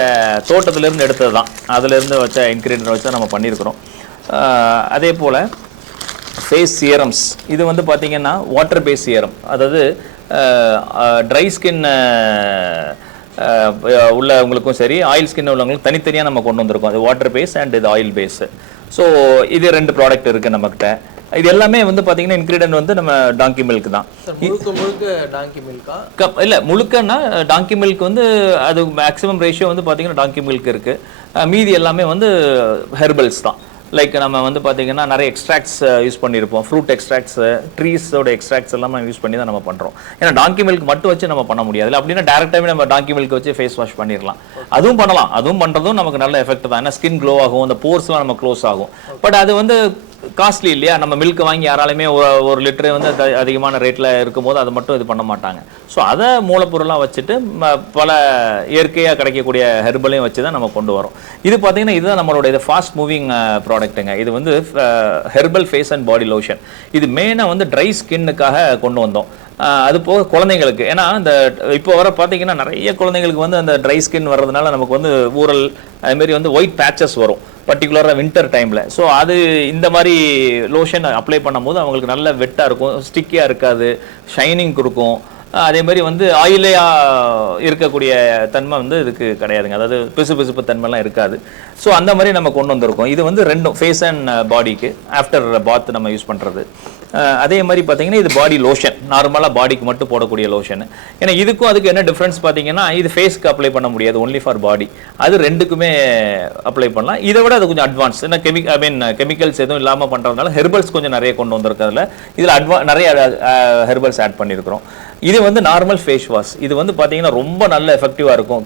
தோட்டத்திலேருந்து எடுத்தது தான். அதிலேருந்து வச்ச இன்க்ரீடியன்ட் வச்சு நம்ம பண்ணியிருக்கிறோம். அதே போல் ஃபேஸ் சியரம்ஸ், இது வந்து பார்த்தீங்கன்னா வாட்டர் பேஸ் சியரம். அதாவது ட்ரை ஸ்கின் உள்ளவங்களுக்கும் சரி, ஆயில் ஸ்கின் உள்ளவங்களுக்கும் தனித்தனியாக நம்ம கொண்டு வந்திருக்கோம். அது வாட்டர் பேஸ் அண்ட் இது ஆயில் பேஸு. ஸோ இது 2 ப்ராடக்ட் இருக்குது நம்மக்கிட்ட. இது எல்லாமே வந்து பார்த்தீங்கன்னா இன்க்ரீடியன்ட் வந்து நம்ம டாங்கி மில்க் தான். முழுக்க டாங்கி மில்கா? இல்லை, முழுக்கன்னா டாங்கி மில்க் வந்து அது மேக்ஸிமம் ரேஷியோ வந்து பார்த்தீங்கன்னா டாங்கி மில்க் இருக்குது. மீதி எல்லாமே வந்து ஹெர்பல்ஸ் தான். லைக் நம்ம வந்து பார்த்தீங்கன்னா நிறைய எக்ஸ்ட்ராக்ட்ஸ் யூஸ் பண்ணியிருப்போம். ஃப்ரூட் எக்ஸ்ட்ராக்ட்ஸ், ட்ரீஸோட எக்ஸ்ட்ராக்ட்ஸ் எல்லாம் யூஸ் பண்ணி தான் நம்ம பண்ணுறோம். ஏன்னா டாங்கி மில்க் மட்டும் வச்சு நம்ம பண்ண முடியாது. அப்படின்னா டேரெக்டாகவே நம்ம டாங்கி மில்க் வச்சு ஃபேஸ் வாஷ் பண்ணிடலாம். அதுவும் பண்ணலாம். அதுவும் பண்ணுறதும் நமக்கு நல்ல எஃபெக்ட் தான். ஏன்னா ஸ்கின் க்ளோ ஆகும், அந்த போர்ஸ்லாம் நம்ம க்ளோஸ் ஆகும். பட் அது வந்து காஸ்ட்லி இல்லையா, நம்ம மில்க் வாங்கி யாராலுமே ஒரு லிட்டரு வந்து அதிகமான ரேட்டில் இருக்கும்போது அதை மட்டும் இது பண்ண மாட்டாங்க. ஸோ அதை மூலப்பொருளாக வச்சுட்டு பல இயற்கையாக கிடைக்கக்கூடிய ஹெர்பலையும் வச்சு தான் நம்ம கொண்டு வரோம். இது பார்த்தீங்கன்னா இதுதான் நம்மளோட இது ஃபாஸ்ட் மூவிங் ப்ராடக்ட்டுங்க. இது வந்து herbal face and body lotion. இது மெயினாக வந்து ட்ரை ஸ்கின்னுக்காக கொண்டு வந்தோம். அது போக குழந்தைங்களுக்கு, ஏன்னா இந்த இப்போ வர பார்த்தீங்கன்னா நிறைய குழந்தைங்களுக்கு வந்து அந்த ட்ரை ஸ்கின் வர்றதுனால நமக்கு வந்து ஊரல் அதுமாரி வந்து ஒயிட் பேச்சஸ் வரும் பர்டிகுலராக வின்டர் டைமில். ஸோ அது இந்த மாதிரி லோஷன் அப்ளை பண்ணும்போது அவங்களுக்கு நல்ல வெட்டாக இருக்கும், ஸ்டிக்கியாக இருக்காது, ஷைனிங் கொடுக்கும். அதே மாதிரி வந்து ஆயிலையாக இருக்கக்கூடிய தன்மை வந்து இதுக்கு கிடையாதுங்க, அதாவது பிசுப்பு தன்மைலாம் இருக்காது. ஸோ அந்த மாதிரி நம்ம கொண்டு வந்திருக்கோம். இது வந்து ரெண்டும் ஃபேஸ் அண்ட் பாடிக்கு ஆஃப்டர் பாத் நம்ம யூஸ் பண்ணுறது. அதே மாதிரி பார்த்தீங்கன்னா இது பாடி லோஷன், நார்மலாக பாடிக்கு மட்டும் போடக்கூடிய லோஷன். ஏன்னா இதுக்கும் அதுக்கு என்ன டிஃப்ரென்ஸ் பார்த்தீங்கன்னா, இது ஃபேஸ்க்கு அப்ளை பண்ண முடியாது, ஒன்லி ஃபார் பாடி. அது ரெண்டுக்குமே அப்ளை பண்ணலாம். இதை விட அது கொஞ்சம் அட்வான்ஸ், ஏன்னா கெமிக்கல்ஸ் எதுவும் இல்லாமல் பண்ணுறதுனால ஹெர்பல்ஸ் கொஞ்சம் நிறைய கொண்டு வந்திருக்கிறதுல இதில் நிறைய ஹெர்பல்ஸ் ஆட் பண்ணியிருக்கிறோம். இது வந்து நார்மல் ஃபேஸ் வாஷ். இது வந்து பார்த்தீங்கன்னா ரொம்ப நல்ல எஃபெக்டிவாக இருக்கும்.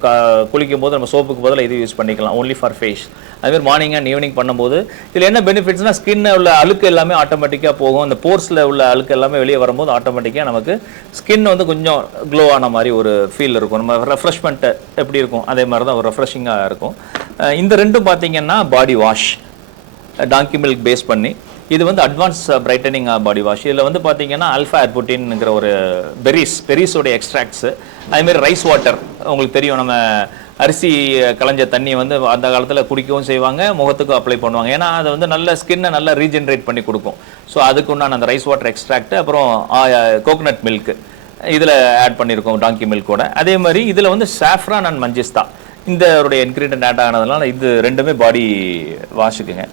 குளிக்கும் போது நம்ம சோப்புக்கு பதிலாக இது யூஸ் பண்ணிக்கலாம், ஒன்லி ஃபார் ஃபேஸ். அதுமாதிரி மார்னிங் அண்ட் ஈவினிங் பண்ணும்போது இதில் என்ன பெனிஃபிட்ஸ்னால், ஸ்கின்னில் உள்ள அழுக்கு எல்லாமே ஆட்டோமேட்டிக்காக போகும். அந்த போர்ஸில் உள்ள அழுக்கு எல்லாமே வெளியே வரும்போது ஆட்டோமேட்டிக்காக நமக்கு ஸ்கின் வந்து கொஞ்சம் க்ளோ ஆன மாதிரி ஒரு ஃபீல் இருக்கும். நம்ம ரெஃப்ரெஷ்மெண்ட் எப்படி இருக்கும் அதே மாதிரி தான் ஒரு ரெஃப்ரெஷிங்காக இருக்கும். இந்த ரெண்டும் பார்த்தீங்கன்னா பாடி வாஷ், டாங்கி மில்க் பேஸ் பண்ணி. இது வந்து அட்வான்ஸ் பிரைட்டனிங் பாடி வாஷ். இதில் வந்து பார்த்தீங்கன்னா அல்ஃபா ஏர்புட்டின்ங்கிற ஒரு பெரிஸோட எக்ஸ்ட்ராக்ட்ஸு, அதேமாதிரி ரைஸ் வாட்டர். உங்களுக்கு தெரியும், நம்ம அரிசி களைஞ்ச தண்ணி வந்து அந்த காலத்தில் குடிக்கவும் செய்வாங்க, முகத்துக்கும் அப்ளை பண்ணுவாங்க. ஏன்னா அதை வந்து நல்ல ஸ்கின்னை நல்லா ரீஜென்ரேட் பண்ணி கொடுக்கும். ஸோ அதுக்கு உண்டான அந்த ரைஸ் வாட்டர் எக்ஸ்ட்ராக்ட், அப்புறம் கோகனட் மில்க் இதில் ஆட் பண்ணியிருக்கோம் டாங்கி மில்கோட. அதே மாதிரி இதில் வந்து சாஃப்ரான் அண்ட் மஞ்சிஸ்தா இந்த இன்க்ரீடியன்ட் ஆட் ஆனதுனால இது ரெண்டுமே பாடி வாஷுக்குங்க.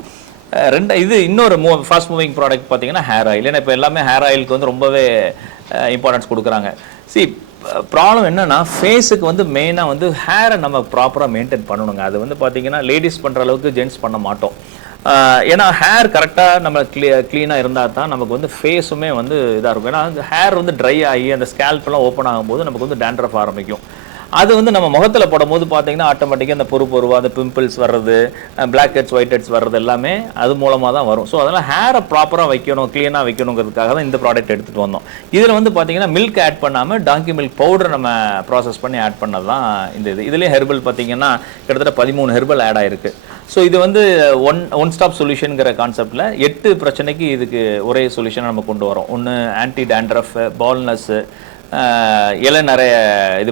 இது இன்னொரு ஃபாஸ்ட் மூவிங் ப்ராடக்ட் பார்த்தீங்கன்னா ஹேர் ஆயில். ஏன்னா இப்போ எல்லாமே ஹேர் ஆயிலுக்கு வந்து ரொம்பவே இம்பார்ட்டன்ஸ் கொடுக்குறாங்க. ப்ராப்ளம் என்னன்னா, ஃபேஸுக்கு வந்து மெயினாக வந்து ஹேரை நம்ம ப்ராப்பராக மெயின்டைன் பண்ணணுங்க. அது வந்து பார்த்தீங்கன்னா லேடிஸ் பண்ணுற அளவுக்கு ஜென்ட்ஸ் பண்ண மாட்டோம். ஏன்னா ஹேர் கரெக்டாக நம்ம க்ளீனாக இருந்தால் தான் நமக்கு வந்து ஃபேஸுமே வந்து இதாக இருக்கும். ஏன்னா ஹேர் வந்து ட்ரை ஆகி அந்த ஸ்கேல்ப்லாம் ஓப்பன் ஆகும்போது நமக்கு வந்து டேண்ட்ரஃப் ஆரம்பிக்கும். அது வந்து நம்ம முகத்தில் போடும்போது பார்த்தீங்கன்னா ஆட்டோமேட்டிக்காக அந்த பொறுவா அந்த பிம்பிள்ஸ் வர்றது, பிளாக் ஹெட்ஸ் ஒயிட் ஹெட்ஸ் வர்றது எல்லாமே அது மூலமாக தான் வரும். ஸோ அதனால் ஹேரை ப்ராப்பராக வைக்கணும், க்ளீனாக வைக்கணுங்கிறதுக்காக தான் இந்த ப்ராடக்ட் எடுத்துகிட்டு வந்தோம். இதில் வந்து பார்த்தீங்கன்னா மில்க் ஆட் பண்ணாமல் டாங்கி மில்க் பவுடர் நம்ம ப்ராசஸ் பண்ணி ஆட் பண்ணது தான் இந்த இதுலேயே ஹெர்பல் பார்த்தீங்கன்னா கிட்டத்தட்ட 13 ஹெர்பல் ஆட் ஆயிருக்கு. ஸோ இது வந்து ஒன் ஸ்டாப் சொல்யூஷனுங்கிற கான்செப்டில் 8 பிரச்சனைக்கு இதுக்கு ஒரே சொல்யூஷனை நம்ம கொண்டு வரோம். ஒன்று ஆன்டி டேண்ட்ரஃப், பால்னஸ்ஸு, இலை நிறைய இது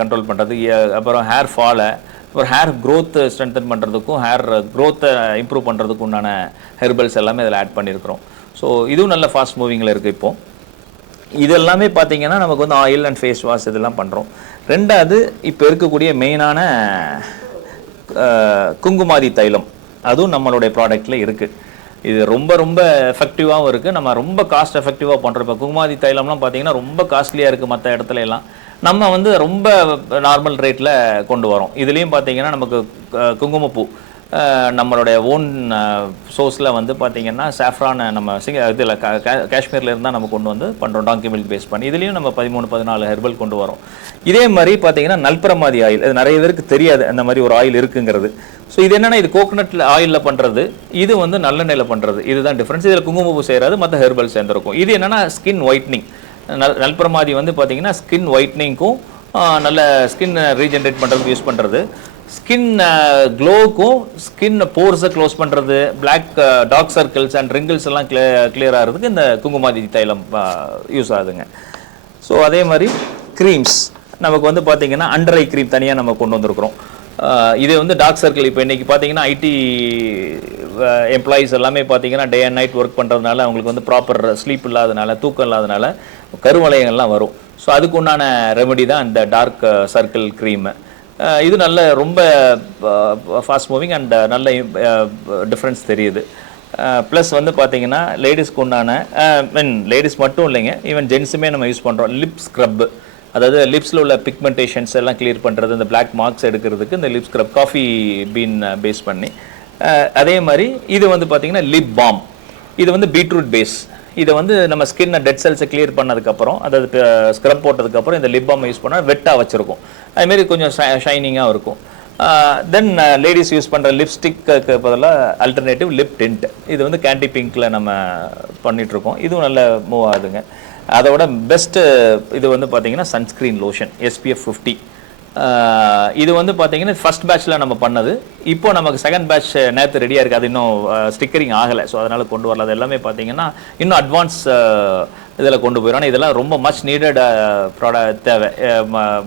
கண்ட்ரோல் பண்ணுறது, அப்புறம் ஹேர் ஃபாலை, அப்புறம் ஹேர் க்ரோத்தை ஸ்ட்ரென்தன் பண்ணுறதுக்கும் ஹேர் க்ரோத்தை இம்ப்ரூவ் பண்ணுறதுக்கு உண்டான ஹெர்பல்ஸ் எல்லாமே இதில் ஆட் பண்ணியிருக்கிறோம். ஸோ இதுவும் நல்ல ஃபாஸ்ட் மூவிங்கில் இருக்குது. இப்போது இது எல்லாமே பார்த்தீங்கன்னா நமக்கு வந்து ஆயில் அண்ட் ஃபேஸ் வாஷ் இதெல்லாம் பண்ணுறோம். ரெண்டாவது இப்போ இருக்கக்கூடிய மெயினான குங்குமாதி தைலம், அதுவும் நம்மளுடைய ப்ராடக்டில் இருக்குது. இது ரொம்ப ரொம்ப எஃபெக்டிவாகவும் இருக்குது. நம்ம ரொம்ப காஸ்ட் எஃபெக்டிவாக பண்ணுறோம். இப்போ குங்குமாதி தைலம்லாம் பார்த்தீங்கன்னா ரொம்ப காஸ்ட்லியாக இருக்குது மற்ற இடத்துல எல்லாம். நம்ம வந்து ரொம்ப நார்மல் ரேட்டில் கொண்டு வரோம். இதுலேயும் பார்த்தீங்கன்னா நமக்கு குங்குமப்பூ நம்மளுடைய ஓன் சோர்ஸில் வந்து பார்த்தீங்கன்னா சாஃப்ரான் நம்ம இதில் காஷ்மீரில் இருந்தால் நம்ம கொண்டு வந்து பண்ணுறோம், டாங்கி மில்க் பேஸ் பண்ணி. இதுலேயும் நம்ம 13-14 ஹெர்பல் கொண்டு வரோம். இதே மாதிரி பார்த்தீங்கன்னா நல்பரமாதி ஆயில், அது நிறைய பேருக்கு தெரியாது அந்த மாதிரி ஒரு ஆயில் இருக்குங்கிறது. ஸோ இது என்னென்னா, இது கோகனட் ஆயிலில் பண்ணுறது, இது வந்து நல்லெண்ணெயில் பண்ணுறது. இதுதான் டிஃப்ரென்ஸ். இதில் குங்குமப்பூ செய்கிறது, மற்ற ஹெர்பல் சேர்ந்துருக்கும். இது என்னென்னா ஸ்கின் ஒயிட்னிங். நல்பரமாதி வந்து பார்த்தீங்கன்னா ஸ்கின் ஒயிட்னிங்க்கும் நல்ல ஸ்கின் ரீஜென்ரேட் பண்ணுறதுக்கு யூஸ் பண்ணுறது, ஸ்கின் க்ளோவுக்கும் ஸ்கின் போர்ஸை க்ளோஸ் பண்ணுறது, black dark circles and wrinkles எல்லாம் கிளியர் ஆகிறதுக்கு இந்த குங்குமாதி தைலம் யூஸ் ஆகுதுங்க. ஸோ அதே மாதிரி க்ரீம்ஸ் நமக்கு வந்து பார்த்தீங்கன்னா அண்டர் ஐ க்ரீம் தனியாக நம்ம கொண்டு வந்திருக்கிறோம். இது வந்து டார்க் சர்க்கிள், இப்போ இன்றைக்கி பார்த்தீங்கன்னா ஐடி எம்ப்ளாயீஸ் எல்லாமே பார்த்தீங்கன்னா டே அண்ட் நைட் ஒர்க் பண்ணுறதுனால அவங்களுக்கு வந்து ப்ராப்பர் ஸ்லீப் இல்லாதனால, தூக்கம் இல்லாதனால கருவளையங்கள்லாம் வரும். ஸோ அதுக்கு உண்டான ரெமெடி தான் இந்த டார்க் சர்க்கிள் க்ரீமு. இது நல்ல ரொம்ப ஃபாஸ்ட் மூவிங் அண்ட் நல்ல டிஃப்ரென்ஸ் தெரியுது. ப்ளஸ் வந்து பார்த்தீங்கன்னா லேடிஸ்க்கு உண்டான லேடிஸ் மட்டும் இல்லைங்க, ஈவன் ஜென்ஸுமே நம்ம யூஸ் பண்ணுறோம். லிப் ஸ்க்ரப்பு, அதாவது லிப்ஸில் உள்ள பிக்மெண்டேஷன்ஸ் எல்லாம் கிளியர் பண்ணுறது, இந்த பிளாக் மார்க்ஸ் எடுக்கிறதுக்கு இந்த lip scrub coffee bean base பண்ணி. அதே மாதிரி இது வந்து பார்த்தீங்கன்னா லிப் பாம், இது வந்து பீட்ரூட் பேஸ். இதை வந்து நம்ம ஸ்கின்னை டெட் செல்ஸை கிளியர் பண்ணதுக்கப்புறம், அதாவது ஸ்க்ரப் போட்டதுக்கப்புறம் இந்த லிப் பாம் யூஸ் பண்ணால் வெட்டாக வச்சுருக்கோம். அதுமாரி கொஞ்சம் ஷைனிங்காக இருக்கும். தென் லேடிஸ் யூஸ் பண்ணுற லிப்ஸ்டிக்கு பதிலாக அல்டர்னேட்டிவ் லிப் டிண்ட், இது வந்து கேண்டி பிங்க்கில் நம்ம பண்ணிகிட்ருக்கோம். இதுவும் நல்ல மூவ் ஆகுதுங்க. அதோட பெஸ்ட்டு இது வந்து பார்த்தீங்கன்னா சன்ஸ்க்ரீன் லோஷன் SPF 50. இது வந்து பார்த்தீங்கன்னா ஃபர்ஸ்ட் பேட்ச்சில் நம்ம பண்ணது. இப்போ நமக்கு செகண்ட் பேட்ச் நேற்று ரெடியாக இருக்குது. அது இன்னும் ஸ்டிக்கரிங் ஆகலை. ஸோ அதனால் கொண்டு வரல. அது எல்லாமே பார்த்தீங்கன்னா இன்னும் அட்வான்ஸ் இதில் கொண்டு போயிடும். ஆனால் இதெல்லாம் ரொம்ப மச் நீடட் தேவை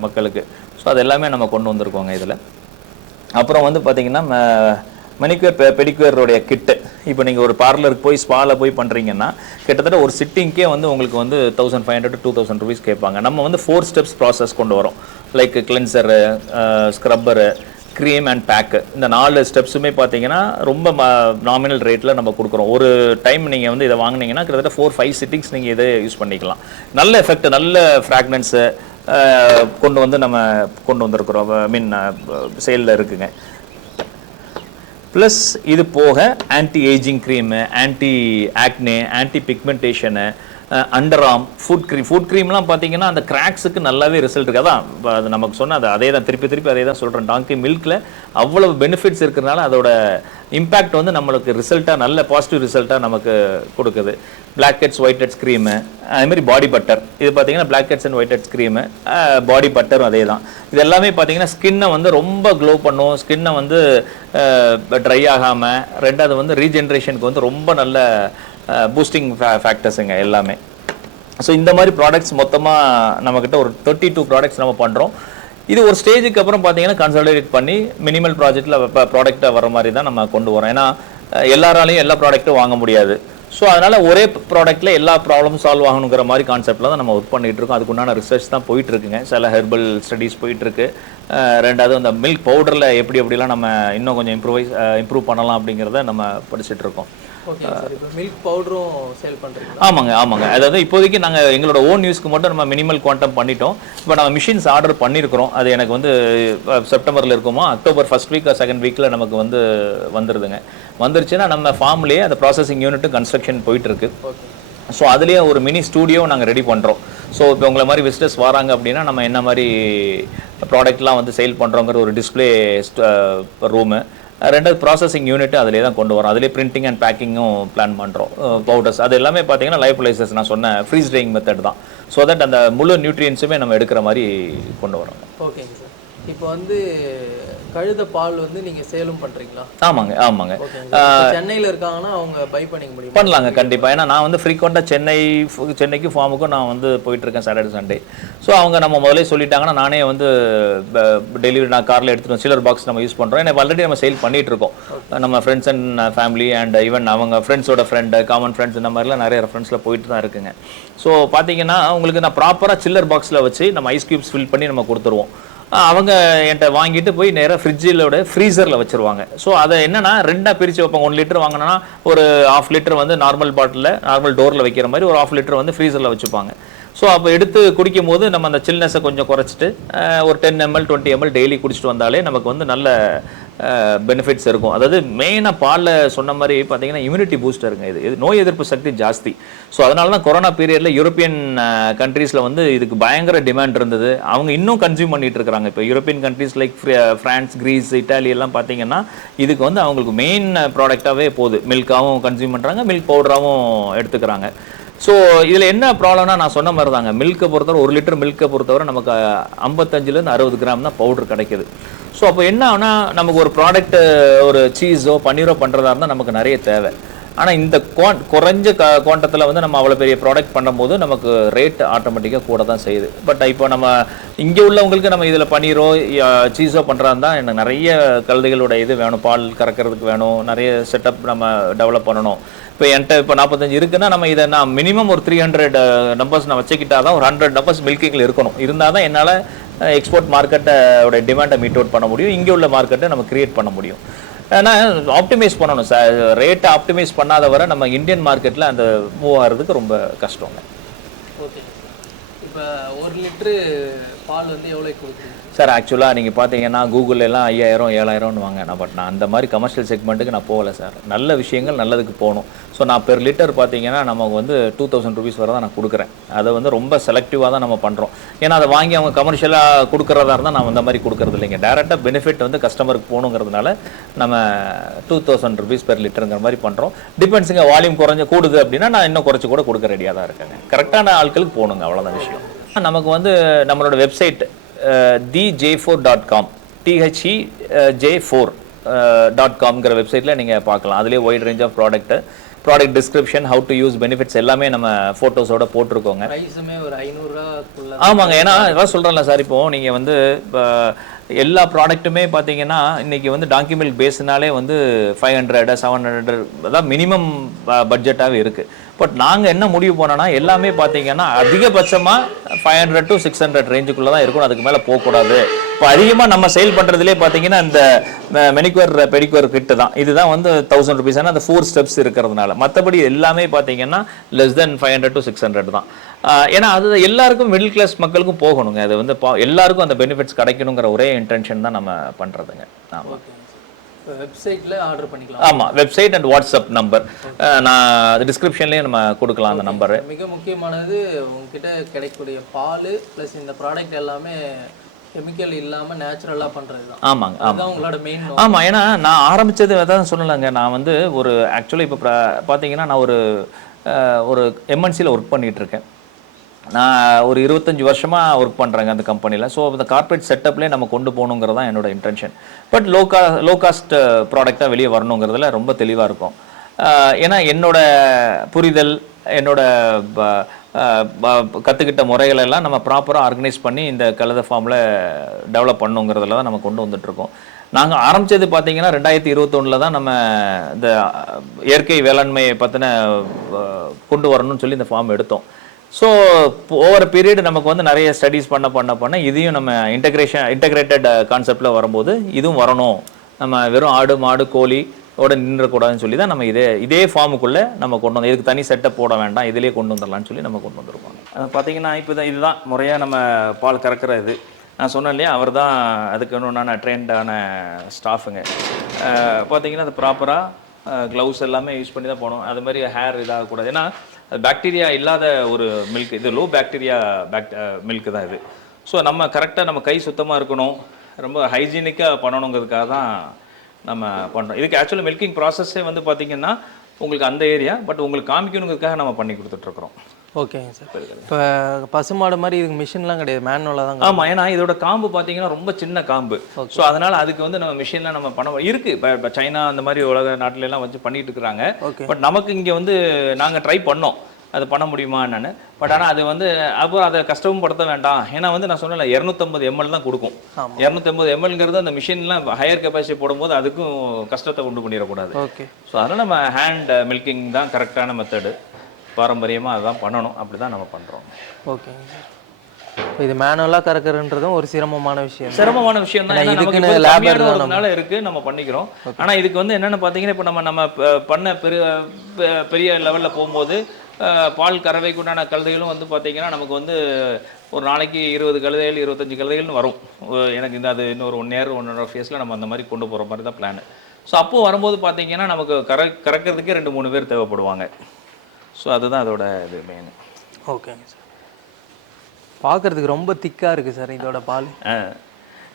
மக்களுக்கு. ஸோ அது எல்லாமே நம்ம கொண்டு வந்திருக்கோங்க இதில். அப்புறம் வந்து பார்த்தீங்கன்னா மணிக்யூர் பெடிக்யூரோடைய கிட்டு. இப்போ நீங்கள் ஒரு பார்லருக்கு போய் ஸ்பாவில் போய் பண்ணுறீங்கன்னா கிட்டத்தட்ட ஒரு சிட்டிங்கே வந்து உங்களுக்கு வந்து 1500 to 2000 rupees கேட்பாங்க. நம்ம வந்து 4 steps ப்ராசஸ் கொண்டு வரோம். Like cleanser, scrubber, cream and pack. இந்த 4 ஸ்டெப்ஸுமே பார்த்தீங்கன்னா ரொம்ப நாமினல் ரேட்டில் நம்ம கொடுக்குறோம். ஒரு டைம் நீங்கள் வந்து இதை வாங்கினீங்கன்னா கிட்டத்தட்ட 4-5 சிட்டிங்ஸ் நீங்கள் இதை யூஸ் பண்ணிக்கலாம். நல்ல எஃபெக்ட், நல்ல ஃப்ராக்னன்ஸு கொண்டு வந்து நம்ம கொண்டு வந்திருக்கிறோம். சேலில் இருக்குங்க. ப்ளஸ் இது போக anti ageing cream, anti acne, anti pigmentation, under arm, foot க்ரீம்லாம் பார்த்தீங்கன்னா அந்த கிராக்ஸுக்கு நல்லாவே ரிசல்ட் இருக்குது. அதான் அது நமக்கு சொன்ன அதே தான் திருப்பி அதே தான் சொல்கிறேன். டாங்கி மில்கில் அவ்வளவு பெனிஃபிட்ஸ் இருக்கிறதுனால அதோட இம்பேக்ட் வந்து நம்மளுக்கு ரிசல்ட்டாக நல்ல பாசிட்டிவ் ரிசல்ட்டாக நமக்கு கொடுக்குது. Black heads white heads cream, அதேமாதிரி பாடி பட்டர். இது பார்த்தீங்கன்னா black heads and white heads cream, body பட்டரும் அதே தான். இது எல்லாமே பார்த்தீங்கன்னா ஸ்கின்னை வந்து ரொம்ப க்ளோ பண்ணும். ஸ்கின்னை வந்து ட்ரை ஆகாமல், ரெண்டாவது வந்து ரீஜென்ரேஷனுக்கு வந்து ரொம்ப நல்ல பூஸ்டிங் ஃபேக்டர்ஸுங்க எல்லாமே. ஸோ இந்த மாதிரி ப்ராடக்ட்ஸ் மொத்தமாக நம்மக்கிட்ட ஒரு 32 ப்ராடக்ட்ஸ் நம்ம பண்ணுறோம். இது ஒரு ஸ்டேஜுக்கு அப்புறம் பார்த்தீங்கன்னா கன்சாலிடேட் பண்ணி மினிமல் ப்ராடக்டாக வர மாதிரி தான் நம்ம கொண்டு வரோம். ஏன்னா எல்லாராலையும் எல்லா ப்ராடக்ட்டும் வாங்க முடியாது. ஸோ அதனால் ஒரே ப்ராடக்ட்டில் எல்லா ப்ராப்ளமும் சால்வ் ஆகணுங்கிற மாதிரி கான்செப்டில் தான் நம்ம ஒர்க் பண்ணிகிட்டு இருக்கோம். அதுக்குண்டான ரிசர்ச் தான் போயிட்டுருக்குங்க. சில ஹெர்பல் ஸ்டடீஸ் போயிட்டுருக்கு. ரெண்டாவது அந்த மில்க் பவுடரில் எப்படிலாம் நம்ம இன்னும் கொஞ்சம் இம்ப்ரூவ் பண்ணலாம் அப்படிங்கிறத நம்ம படிச்சுட்ருக்கோம். Okay sir. இப்போ மில்க் பவுடரும் சேல் பண்ணுறீங்க? ஆமாங்க. அதாவது இப்போதைக்கு நாங்கள் எங்களோட ஓன் யூஸ்க்கு மட்டும் நம்ம மினிமல் குவாண்டம் பண்ணிட்டோம். இப்போ நம்ம மிஷின்ஸ் ஆர்டர் பண்ணியிருக்கிறோம். அது எனக்கு வந்து செப்டம்பரில் இருக்குமா, அக்டோபர் ஃபர்ஸ்ட் வீக் செகண்ட் வீக்கில் நமக்கு வந்து வந்துடுதுங்க. வந்துருச்சுன்னா நம்ம ஃபார்ம்லேயே அந்த ப்ராசஸிங் யூனிட்டும் கன்ஸ்ட்ரக்ஷன் போயிட்டுருக்கு. ஸோ அதுலேயே ஒரு மினி ஸ்டூடியோ நாங்கள் ரெடி பண்ணுறோம். ஸோ இப்போ உங்களை மாதிரி விசிட்டர்ஸ் வராங்க அப்படின்னா நம்ம என்ன மாதிரி ப்ராடக்ட்லாம் வந்து சேல் பண்ணுறோங்கிற ஒரு டிஸ்பிளே ரூமு, ரெண்டாவது ப்ராசஸிங் யூனிட் அதிலே தான் கொண்டு வரோம். அதிலே பிரிண்டிங் அண்ட் பேக்கிங்கும் பிளான் பண்ணுறோம். பவுடர்ஸ் அது எல்லாமே பார்த்தீங்கன்னா லைஃப்லைசர்ஸ் நான் சொன்ன ஃப்ரீஸ் ட்ரையிங் மெத்தட் தான். ஸோ தட் அந்த முழு நியூட்ரியன்ஸுமே நம்ம எடுக்கிற மாதிரி கொண்டு வரோம். ஓகேங்க சார். இப்போ வந்து கழுத பால் வந்து நீங்கள் சேலும் பண்ணுறீங்களா? ஆமாங்க. சென்னையில் இருக்காங்கன்னா அவங்க பை பண்ணிக்க முடியும்? பண்ணலாங்க கண்டிப்பாக. ஏன்னா நான் வந்து ஃப்ரீக்வெண்ட்டாக சென்னைக்கு ஃபார்முக்கும் நான் வந்து போயிட்டுருக்கேன் சாட்டர்டே சண்டே. ஸோ அவங்க நம்ம முதலே சொல்லிட்டாங்கன்னா நானே வந்து டெலிவரி நான் காரில் எடுத்துகிட்டு சிலர் பாக்ஸ் நம்ம யூஸ் பண்ணுறோம். ஏன்னா ஆல்ரெடி நம்ம சேல் பண்ணிகிட்ருக்கோம். நம்ம friends and family and even அவங்க ஃப்ரெண்ட்ஸோட ஃப்ரெண்டு, காமன் ஃப்ரெண்ட்ஸ், இந்த மாதிரிலாம் நிறைய ரெஃபரன்ஸில் போயிட்டு தான் இருக்குங்க. ஸோ பார்த்தீங்கன்னா உங்களுக்கு நான் ப்ராப்பராக சில்லர் பாக்ஸில் வச்சு நம்ம ஐஸ் க்யூப்ஸ் ஃபில் பண்ணி நம்ம கொடுத்துருவோம். அவங்க என்கிட்ட வாங்கிட்டு போய் நேராக ஃப்ரிட்ஜிலோட ஃப்ரீசரில் வச்சுருவாங்க. ஸோ அதை என்னென்னா ரெண்டாக பிரித்து வைப்பாங்க. 1 லிட்டர் வாங்கினா ஒரு 1/2 லிட்டர் வந்து நார்மல் பாட்டிலில் நார்மல் டோரில் வைக்கிற மாதிரி ஒரு 1/2 லிட்டர் வந்து ஃப்ரீசரில் வச்சுப்பாங்க. ஸோ அப்போ எடுத்து குடிக்கும் போது நம்ம அந்த சில்னஸை கொஞ்சம் குறைச்சிட்டு ஒரு 10 ml 20 ml டெய்லி குடிச்சிட்டு வந்தாலே நமக்கு வந்து நல்ல பெனிஃபிட்ஸ் இருக்கும். அதாவது மெயினாக பாலில் சொன்ன மாதிரி பார்த்தீங்கன்னா இம்யூனிட்டி பூஸ்டருங்க. இது நோய் எதிர்ப்பு சக்தி ஜாஸ்தி. ஸோ அதனால தான் கொரோனா பீரியடில் யூரோப்பியன் கண்ட்ரீஸில் வந்து இதுக்கு பயங்கர டிமாண்ட் இருந்தது. அவங்க இன்னும் கன்சியூம் பண்ணிட்டு இருக்கிறாங்க. இப்போ European countries like France, Greece, Italy எல்லாம் பார்த்தீங்கன்னா இதுக்கு வந்து அவங்களுக்கு மெயின் ப்ராடக்டாகவே போகுது. மில்காகவும் கன்சியூம் பண்ணுறாங்க, மில்க் பவுடராகவும் எடுத்துக்கிறாங்க. ஸோ இதில் என்ன ப்ராப்ளம்னா நான் சொன்ன மாதிரி தாங்க, மில்கை பொறுத்தவரை 1 லிட்டர் மில்கை பொறுத்தவரை நமக்கு 55 60 கிராம் தான் பவுடர் கிடைக்குது. ஸோ அப்போ என்ன ஆனால் நமக்கு ஒரு ப்ராடக்ட் ஒரு சீஸோ பன்னீரோ பண்ணுறதா இருந்தால் நமக்கு நிறைய தேவை. ஆனால் இந்த குறைஞ்ச குவாண்டத்தில் வந்து நம்ம அவ்வளோ பெரிய ப்ராடக்ட் பண்ணும்போது நமக்கு ரேட் ஆட்டோமேட்டிக்காக கூட தான் செய்யுது. பட் இப்போ நம்ம இங்கே உள்ளவங்களுக்கு நம்ம இதில் பன்னீரோ சீஸோ பண்ணுறதா இருந்தால் எனக்கு நிறைய கழுதைகளோட இது வேணும், பால் கறக்கிறதுக்கு வேணும், நிறைய செட்டப் நம்ம டெவலப் பண்ணணும். இப்போ என்கிட்ட இப்போ 45 இருக்குன்னா நம்ம இதை நான் மினிமம் ஒரு 300 நம்பர்ஸ் நான் வச்சுக்கிட்டா தான் ஒரு 100 நம்பர்ஸ் மில்கிங்கில் இருக்கணும். இருந்தால் தான் என்னால் எக்ஸ்போர்ட் மார்க்கெட்டோட டிமாண்டை மீட் அவுட் பண்ண முடியும், இங்கே உள்ள மார்க்கெட்டை நம்ம கிரியேட் பண்ண முடியும். ஆனால் ஆப்டிமைஸ் பண்ணணும் சார். ரேட்டை ஆப்டிமைஸ் பண்ணாத வரை நம்ம இந்தியன் மார்க்கெட்டில் அந்த மூவ் ஆகிறதுக்கு ரொம்ப கஷ்டங்க. ஓகே. இப்போ 1 லிட்ரு பால் வந்து எவ்வளோ கொடுக்குது? சார் ஆக்சுவலாக நீங்கள் பார்த்தீங்கன்னா கூகுள் எல்லாம் 5000 7000 வாங்க நான் அந்த மாதிரி கமர்ஷியல் செக்மெண்ட்டுக்கு நான் போகல சார். நல்ல விஷயங்கள் நல்லதுக்கு போகணும். ஸோ நான் பெர் லிட்டர் பார்த்தீங்கன்னா நமக்கு வந்து 2000 rupees வரை தான் நான் கொடுக்குறேன். அதை வந்து ரொம்ப செலக்டிவாக தான் நம்ம பண்ணுறோம். ஏன்னா அதை வாங்கி அவங்க கமர்ஷியலாக கொடுக்குறதா இருந்தால் நான் அந்த மாதிரி கொடுக்குறது இல்லைங்க. டேரெக்டாக பெனிஃபிட் வந்து கஸ்டமருக்கு போகணுங்கிறதுனால நம்ம 2000 rupees பெர் லிட்டருங்கிற மாதிரி பண்ணுறோம். டிபெண்ட்ஸுங்க, வால்யூம் கூடுது அப்படின்னா நான் இன்னும் குறைச்சி கூட கொடுக்க ரெடியாக தான் இருக்கேங்க. கரெக்டான ஆட்களுக்கு போகணுங்க, அவ்வளோதான் விஷயம். நமக்கு வந்து நம்மளோட வெப்சைட் theJ4.com THEJ4.comங்கிற வெப்சைட்டில் நீங்கள் பார்க்கலாம். அதுலேயே wide range of product description, how to use benefits எல்லாமே நம்ம ஃபோட்டோஸோட போட்டிருக்கோங்க. ப்ரைஸுமே ஒரு 500 ரூபாய்க்குள்ள. ஆமாங்க. ஏன்னா அதான் சொல்கிறேன்ல சார், இப்போது நீங்கள் வந்து எல்லா ப்ராடக்ட்டுமே பார்த்தீங்கன்னா இன்றைக்கி வந்து டாங்கி மில்க் பேஸ்னாலே வந்து 500 700 அதான் மினிமம் பட்ஜெட்டாகவே இருக்குது. பட் நாங்கள் என்ன முடிவு பண்ணோன்னா எல்லாமே பார்த்தீங்கன்னா அதிகபட்சமாக 500 to 600 ரேஞ்சுக்குள்ளே தான் இருக்கணும், அதுக்கு மேலே போகக்கூடாது. இப்போ அதிகமாக நம்ம சேல் பண்ணுறதுலே பார்த்தீங்கன்னா இந்த மெனிக்யூர் பெடிக்யூர் கிட்டு தான், இதுதான் வந்து 1000 rupees. ஆனால் அந்த 4 steps இருக்கிறதுனால மற்றபடி எல்லாமே பார்த்தீங்கன்னா லெஸ் தென் 500 to 600 தான். ஏன்னா அது எல்லாருக்கும் மிடில் கிளாஸ் மக்களுக்கும் போகணுங்க. அது வந்து எல்லாருக்கும் அந்த பெனிஃபிட்ஸ் கிடைக்கணுங்கிற ஒரே இன்டென்ஷன் தான் நம்ம பண்ணுறதுங்க. ஆமாம், வெப்சைட்ல ஆர்டர் பண்ணிக்கலாம். ஆமாம், வெப்சைட் அண்ட் வாட்ஸ்அப் நம்பர் நான் டிஸ்கிரிப்ஷன்லேயே நம்ம கொடுக்கலாம் அந்த நம்பரு. மிக முக்கியமானது உங்ககிட்ட கிடைக்கக்கூடிய பால் ப்ளஸ் இந்த ப்ராடக்ட் எல்லாமே கெமிக்கல் இல்லாமல் நேச்சுரலாக பண்ணுறது தான். ஆமாங்க, அதுதான் உங்களோட மெயின். ஆமாம். ஏன்னா நான் ஆரம்பித்தது அதான் சொல்லலைங்க, நான் வந்து ஒரு ஆக்சுவலி இப்போ பார்த்தீங்கன்னா நான் ஒரு எம்என்சியில் ஒர்க் பண்ணிகிட்டு இருக்கேன். நான் ஒரு 25 வருஷமாக ஒர்க் பண்ணுறேங்க அந்த கம்பெனியில். ஸோ அந்த கார்பரேட் செட்டப்லேயே நம்ம கொண்டு போகணுங்கிறது தான் என்னோட இன்டென்ஷன். பட் லோ காஸ்ட் ப்ராடக்டாக வெளியே வரணுங்கிறதுல ரொம்ப தெளிவாக இருக்கும். ஏன்னா என்னோட புரிதல், என்னோட கற்றுக்கிட்ட முறைகள் எல்லாம் நம்ம ப்ராப்பராக ஆர்கனைஸ் பண்ணி இந்த கலத ஃபார்மில் டெவலப் பண்ணுங்கிறதுல தான் நம்ம கொண்டு வந்துட்டுருக்கோம். நாங்கள் ஆரம்பித்தது பார்த்தீங்கன்னா 2021 தான் நம்ம இந்த இயற்கை வேளாண்மையை பற்றின கொண்டு வரணும்னு சொல்லி இந்த ஃபார்ம் எடுத்தோம். ஸோ ஓவர் பீரியட் நமக்கு வந்து நிறைய ஸ்டடீஸ் பண்ண இதையும் நம்ம இன்டகிரேட்டட் கான்செப்டில் வரும்போது இதுவும் வரணும், நம்ம வெறும் ஆடு மாடு கோழி ஓட நின்றக்கூடாதுன்னு சொல்லி தான் நம்ம இதே ஃபார்முக்குள்ளே நம்ம கொண்டு வந்து இதுக்கு தனி செட்டப் போட வேண்டாம், இதிலே கொண்டு வந்துடலான்னு சொல்லி நம்ம கொண்டு வந்துருக்கோம். பார்த்தீங்கன்னா இப்போ இதுதான் முறையாக நம்ம பால் கறக்கிற இது. நான் சொன்னேன் இல்லையா, அவர் தான் அதுக்கு இன்னொன்று ட்ரெயின்டான ஸ்டாஃபுங்க. பார்த்தீங்கன்னா அது ப்ராப்பராக க்ளவுஸ் எல்லாமே யூஸ் பண்ணி தான் போகணும். அது மாதிரி ஹேர் இதாகக்கூடாது. ஏன்னா அது பாக்டீரியா இல்லாத ஒரு மில்க், இது லோ பாக்டீரியா மில்க் தான் இது. ஸோ நம்ம கரெக்டாக நம்ம கை சுத்தமாக இருக்கணும், ரொம்ப ஹைஜீனிக்காக பண்ணணுங்கிறதுக்காக தான் நம்ம பண்ணுறோம். இதுக்கு ஆக்சுவலி மில்கிங் ப்ராசஸ்ஸே வந்து பார்த்திங்கன்னா உங்களுக்கு அந்த ஏரியா, பட் உங்களுக்கு காமிக்கணுங்கிறதுக்காக நம்ம பண்ணி கொடுத்துட்ருக்குறோம். ஓகேங்க சார். இப்போ பசுமாடு மாதிரி இதுக்கு மிஷின்லாம் கிடையாது, மேனுவலாக தான். ஆமாம், ஏன்னா இதோட காம்பு பார்த்தீங்கன்னா ரொம்ப சின்ன காம்பு. ஸோ அதனால் அதுக்கு வந்து நம்ம மிஷின்லாம் நம்ம பண்ண இருக்குது. இப்போ சைனா அந்த மாதிரி உலக நாட்டிலெல்லாம் வச்சு பண்ணிட்டு இருக்கிறாங்க. பட் நமக்கு இங்கே வந்து நாங்கள் ட்ரை பண்ணோம் அது பண்ண முடியுமா என்னன்னு. பட் ஆனால் அது வந்து அப்போ அதை கஷ்டமும் படுத்த வேண்டாம். ஏன்னா வந்து நான் சொன்னேன் 250 ml தான் கொடுக்கும். 250 mlங்கிறது அந்த மிஷின்லாம் ஹையர் கெப்பாசிட்டி போடும்போது அதுக்கும் கஷ்டத்தை உண்டு பண்ணிடக்கூடாது. ஓகே. ஸோ அதனால் நம்ம ஹேண்ட் மில்கிங் தான் கரெக்டான மெத்தடு, பாரம்பரியமாக அதுதான் பண்ணணும், அப்படி தான் நம்ம பண்ணுறோம். ஓகேங்க சார். இது மேனுவலாக கறக்குறதுன்றதும் ஒரு சிரமமான விஷயம் தான். இதுக்குன்னு லேபர்னால இருக்குது, நம்ம பண்ணிக்கிறோம். ஆனால் இதுக்கு வந்து என்னென்னு பார்த்தீங்கன்னா இப்போ நம்ம பண்ண பெரிய லெவலில் போகும்போது பால் கறவைக்கு உண்டான கழுதைகளும் வந்து பார்த்தீங்கன்னா நமக்கு வந்து ஒரு நாளைக்கு 20 கழுதைகள் 25 கழுதைகள்னு வரும். எனக்கு அது இன்னொரு 1 year 1.5 yearsல நம்ம அந்த மாதிரி கொண்டு போகிற மாதிரி தான் பிளான். ஸோ அப்போது வரும்போது பார்த்தீங்கன்னா நமக்கு கறக்கிறதுக்கே 2-3 பேர் தேவைப்படுவாங்க. ஸோ அதுதான் அதோட இது மெயின். ஓகேங்க சார். பார்க்குறதுக்கு ரொம்ப திக்காக இருக்குது சார் இதோட பால்.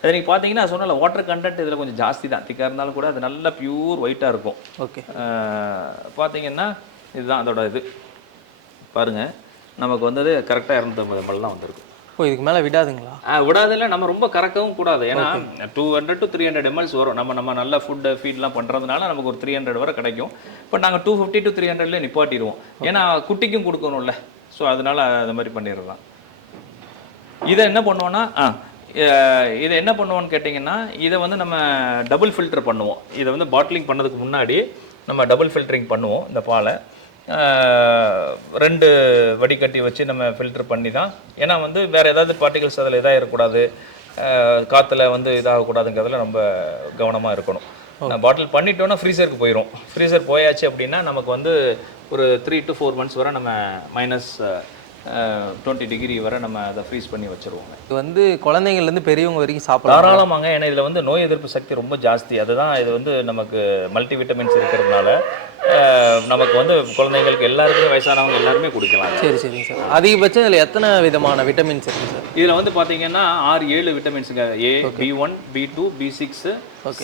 அது நீங்கள் பார்த்தீங்கன்னா சொன்னால வாட்டர் கண்டென்ட் இதில் கொஞ்சம் ஜாஸ்தி தான். திக்காக இருந்தாலும் கூட அது நல்லா பியூர் ஒயிட்டாக இருக்கும். ஓகே. பார்த்தீங்கன்னா இதுதான் அதோட இது பாருங்கள், நமக்கு வந்தது கரெக்டாக 250 ml தான் வந்திருக்கு. இப்போ இதுக்கு மேலே விடாதுங்களா? விடாதில்லை, நம்ம ரொம்ப கறக்கவும் கூடாது. ஏன்னா 200 to 300 ml வரும். நம்ம நல்ல ஃபீட்லாம் பண்ணுறதுனால நமக்கு ஒரு 300 வரை கிடைக்கும். பட் நாங்கள் 250 to 300 நிப்பாட்டிடுவோம். ஏன்னா குட்டிக்கும் கொடுக்கணும்ல. ஸோ அதனால அந்த மாதிரி பண்ணிடுறோம். இதை என்ன பண்ணுவோன்னு கேட்டிங்கன்னா இதை வந்து நம்ம டபுள் ஃபில்டர் பண்ணுவோம். இதை வந்து பாட்டிலிங் பண்ணதுக்கு முன்னாடி நம்ம டபுள் ஃபில்டரிங் பண்ணுவோம். இந்த பாலை 2 வடிகட்டி வச்சு நம்ம ஃபில்டர் பண்ணி தான். ஏன்னா வந்து வேறு ஏதாவது பார்ட்டிகல்ஸ் அதில் இதாக இருக்கக்கூடாது, காற்றுல வந்து இதாகக்கூடாதுங்கிறதுல ரொம்ப கவனமாக இருக்கணும். பாட்டில் பண்ணிட்டோன்னா ஃப்ரீசருக்கு போயிடும். ஃப்ரீசர் போயாச்சு அப்படின்னா நமக்கு வந்து ஒரு 3 to 4 months வரை நம்ம 20 டிகிரி வரை நம்ம அதை ஃப்ரீஸ் பண்ணி வச்சுருவோங்க. இது வந்து குழந்தைங்கள்லேருந்து பெரியவங்க வரைக்கும் சாப்பிடலாம். தாராளமாங்க. ஏன்னா இதில் வந்து நோய் எதிர்ப்பு சக்தி ரொம்ப ஜாஸ்தி. அதுதான் இது வந்து நமக்கு மல்டி விட்டமின்ஸ் இருக்கிறதுனால நமக்கு வந்து குழந்தைங்களுக்கு எல்லாருக்குமே, வயசானவங்க எல்லாருமே குடிக்கலாம். சரி சரிங்க சார். அதிகபட்சம் இதில் எத்தனை விதமான விட்டமின்ஸ் இருக்குது சார்? இதில் வந்து பார்த்தீங்கன்னா 6-7 விட்டமின்ஸுங்க. A, B1, B2, B6,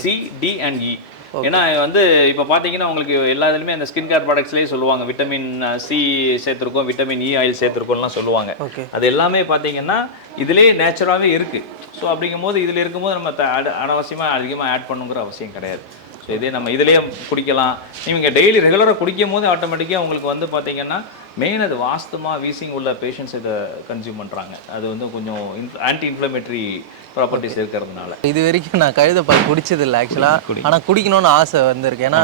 C, D and E. ஏன்னா வந்து இப்போ பார்த்தீங்கன்னா உங்களுக்கு எல்லா இதுலையுமே அந்த ஸ்கின் கேர் ப்ராடக்ட்ஸ்லேயே சொல்லுவாங்க விட்டமின் C சேர்த்துருக்கோம், விட்டமின் E ஆயில் சேர்த்துருக்கோம்லாம் சொல்லுவாங்க. அது எல்லாமே பார்த்தீங்கன்னா இதுலேயே நேச்சுராகவே இருக்குது. ஸோ அப்படிங்கும்போது இதில் இருக்கும்போது நம்ம அனாவசியமாக அதிகமாக ஆட் பண்ணுங்கிற அவசியம் கிடையாது. ஸோ இதே நம்ம இதிலேயே குடிக்கலாம். நீங்கள் டெய்லி ரெகுலராக குடிக்கும் போது ஆட்டோமேட்டிக்காக உங்களுக்கு வந்து பார்த்தீங்கன்னா மெயின் அது வாஸ்துமா வீசிங் உள்ள பேஷண்ட்ஸ் இதை கன்சியூம் பண்ணுறாங்க. அது வந்து கொஞ்சம் ஆன்டி இன்ஃப்ளமேட்டரி ப்ராப்பர்ட்டிஸ் இருக்கிறதுனால. இது வரைக்கும் நான் கழுதைப்பால் குடிச்சதில்லை ஆக்சுவலாக, ஆனால் குடிக்கணும்னு ஆசை வந்திருக்கு. ஏன்னா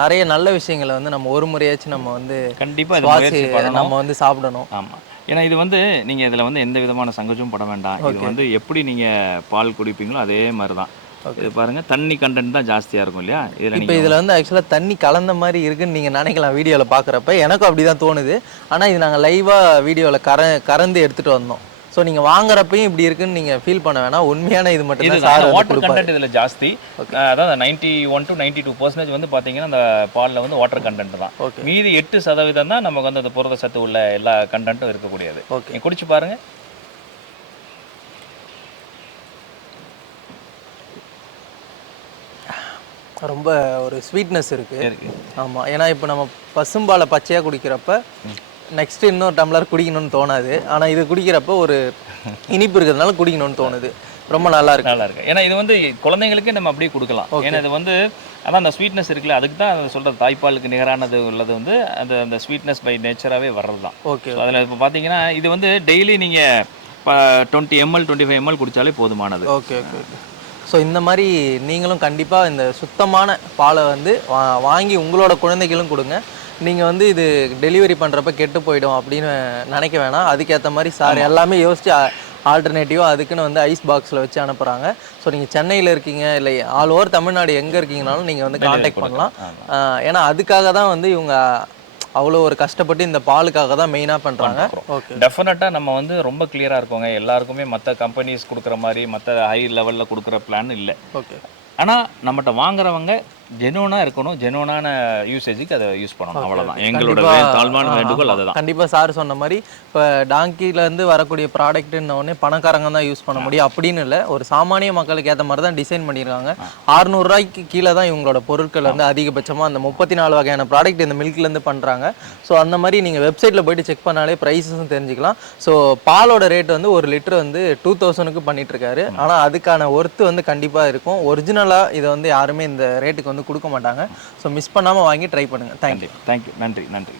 நிறைய நல்ல விஷயங்களை வந்து நம்ம ஒரு முறையாச்சும் நம்ம வந்து கண்டிப்பாக நம்ம வந்து சாப்பிடணும். ஆமாம். ஏன்னா இது வந்து நீங்கள் இதில் வந்து எந்த விதமான சங்கஜமும் பட வேண்டாம். இது வந்து எப்படி நீங்கள் பால் குடிப்பீங்களோ அதே மாதிரி தான். இது பாருங்கள், தண்ணி கண்டென்ட் தான் ஜாஸ்தியாக இருக்கும் இல்லையா இதில். இப்போ இதில் வந்து ஆக்சுவலாக தண்ணி கலந்த மாதிரி இருக்குன்னு நீங்கள் நினைக்கலாம் வீடியோவில் பார்க்குறப்ப. எனக்கும் அப்படி தான் தோணுது. ஆனால் இது நாங்கள் லைவாக வீடியோவில் கறந்து எடுத்துகிட்டு வந்தோம். ஸோ நீங்கள் வாங்குறப்பையும் இப்படி இருக்குன்னு நீங்கள் ஃபீல் பண்ண வேணாம். உண்மையான இது மட்டும் தான். வாட்டர் கண்டென்ட் இதில் ஜாஸ்தி. அதாவது 91 to 92% வந்து பார்த்தீங்கன்னா அந்த பாலில் வந்து வாட்டர் கண்டென்ட் தான். மீதி 8% தான் நமக்கு வந்து அந்த புரத சத்து உள்ள எல்லா கண்டென்ட்டும் இருக்கக்கூடியது. ஓகே, குடிச்சு பாருங்க. ரொம்ப ஒரு ஸ்வீட்னஸ் இருக்குது. ஆமாம், ஏன்னா இப்போ நம்ம பசும்பாலை பச்சையாக குடிக்கிறப்ப நெக்ஸ்ட் இன்னொரு டம்ளர் குடிக்கணும்னு தோணாது. ஆனால் இது குடிக்கிறப்ப ஒரு இனிப்பு இருக்கிறதுனால குடிக்கணும்னு தோணுது. ரொம்ப நல்லா இருக்கு. ஏன்னா இது வந்து குழந்தைங்களுக்கு நம்ம அப்படியே கொடுக்கலாம். ஏன்னா இது வந்து அதான் அந்த ஸ்வீட்னஸ் இருக்குல்ல, அதுக்கு தான் அதை சொல்கிறது. தாய்ப்பாலுக்கு நிகரானது உள்ளது வந்து அந்த ஸ்வீட்னஸ் பை நேச்சராகவே வர்றது தான். ஓகே, அதில் இப்போ பார்த்தீங்கன்னா இது வந்து டெய்லி நீங்கள் 20 ml 25 ml குடித்தாலே போதுமானது. Okay okay okay. ஸோ இந்த மாதிரி நீங்களும் கண்டிப்பாக இந்த சுத்தமான பாலை வந்து வாங்கி உங்களோட குழந்தைகளும் கொடுங்க. நீங்கள் வந்து இது டெலிவரி பண்ணுறப்ப கெட்டு போயிடும் அப்படின்னு நினைக்க வேணாம். அதுக்கேற்ற மாதிரி சார் எல்லாமே யோசித்து ஆல்டர்னேட்டிவாக அதுக்குன்னு வந்து ஐஸ் பாக்ஸில் வச்சு அனுப்புகிறாங்க. ஸோ நீங்கள் சென்னையில் இருக்கீங்க இல்லை ஆல் ஓவர் தமிழ்நாடு எங்கே இருக்கீங்கனாலும் நீங்கள் வந்து காண்டாக்ட் பண்ணலாம். ஏன்னா அதுக்காக தான் வந்து இவங்க அவ்வளோ ஒரு கஷ்டப்பட்டு இந்த பாலுக்காக தான் மெயினாக பண்ணுறாங்க. ஓகே, டெஃபினட்டாக நம்ம வந்து ரொம்ப கிளியராக இருக்கோங்க. எல்லாருக்குமே மற்ற கம்பெனிஸ் கொடுக்குற மாதிரி மற்ற ஹை லெவலில் கொடுக்குற பிளான் இல்லை. ஓகே, ஆனால் நம்மகிட்ட வாங்குறவங்க ஜெனுவனாக இருக்கணும், ஜெனுவனான யூசேஜுக்கு அதை யூஸ் பண்ணணும். அவ்வளோதான் எங்களோட தாழ்வான வேண்டுகோள். அதுதான் கண்டிப்பாக சார் சொன்ன மாதிரி இப்போ டாங்கிலேருந்து வரக்கூடிய ப்ராடக்ட்ன உடனே பணக்காரங்க தான் யூஸ் பண்ண முடியும் அப்படின்னு இல்லை. ஒரு சாமானிய மக்களுக்கு ஏற்ற மாதிரி தான் டிசைன் பண்ணியிருக்காங்க. 600 ரூபாய்க்கு கீழே தான் இவங்களோட பொருட்கள் வந்து அதிகபட்சமாக அந்த 34 வகையான ப்ராடக்ட் இந்த மில்க்லேருந்து பண்ணுறாங்க. ஸோ அந்த மாதிரி நீங்கள் வெப்சைட்டில் போய்ட்டு செக் பண்ணாலே ப்ரைஸஸும் தெரிஞ்சுக்கலாம். ஸோ பாலோட ரேட் வந்து 1 லிட்டர் வந்து 2000க்கு பண்ணிகிட்ருக்காரு. ஆனால் அதுக்கான ஒர்த்து வந்து கண்டிப்பாக இருக்கும். ஒரிஜினலாக இதை வந்து யாருமே இந்த ரேட்டுக்கு வந்து கொடுக்க மாட்டாங்க. ஸோ மிஸ் பண்ணாமல் வாங்கி ட்ரை பண்ணுங்கள். தேங்க்யூ. நன்றி.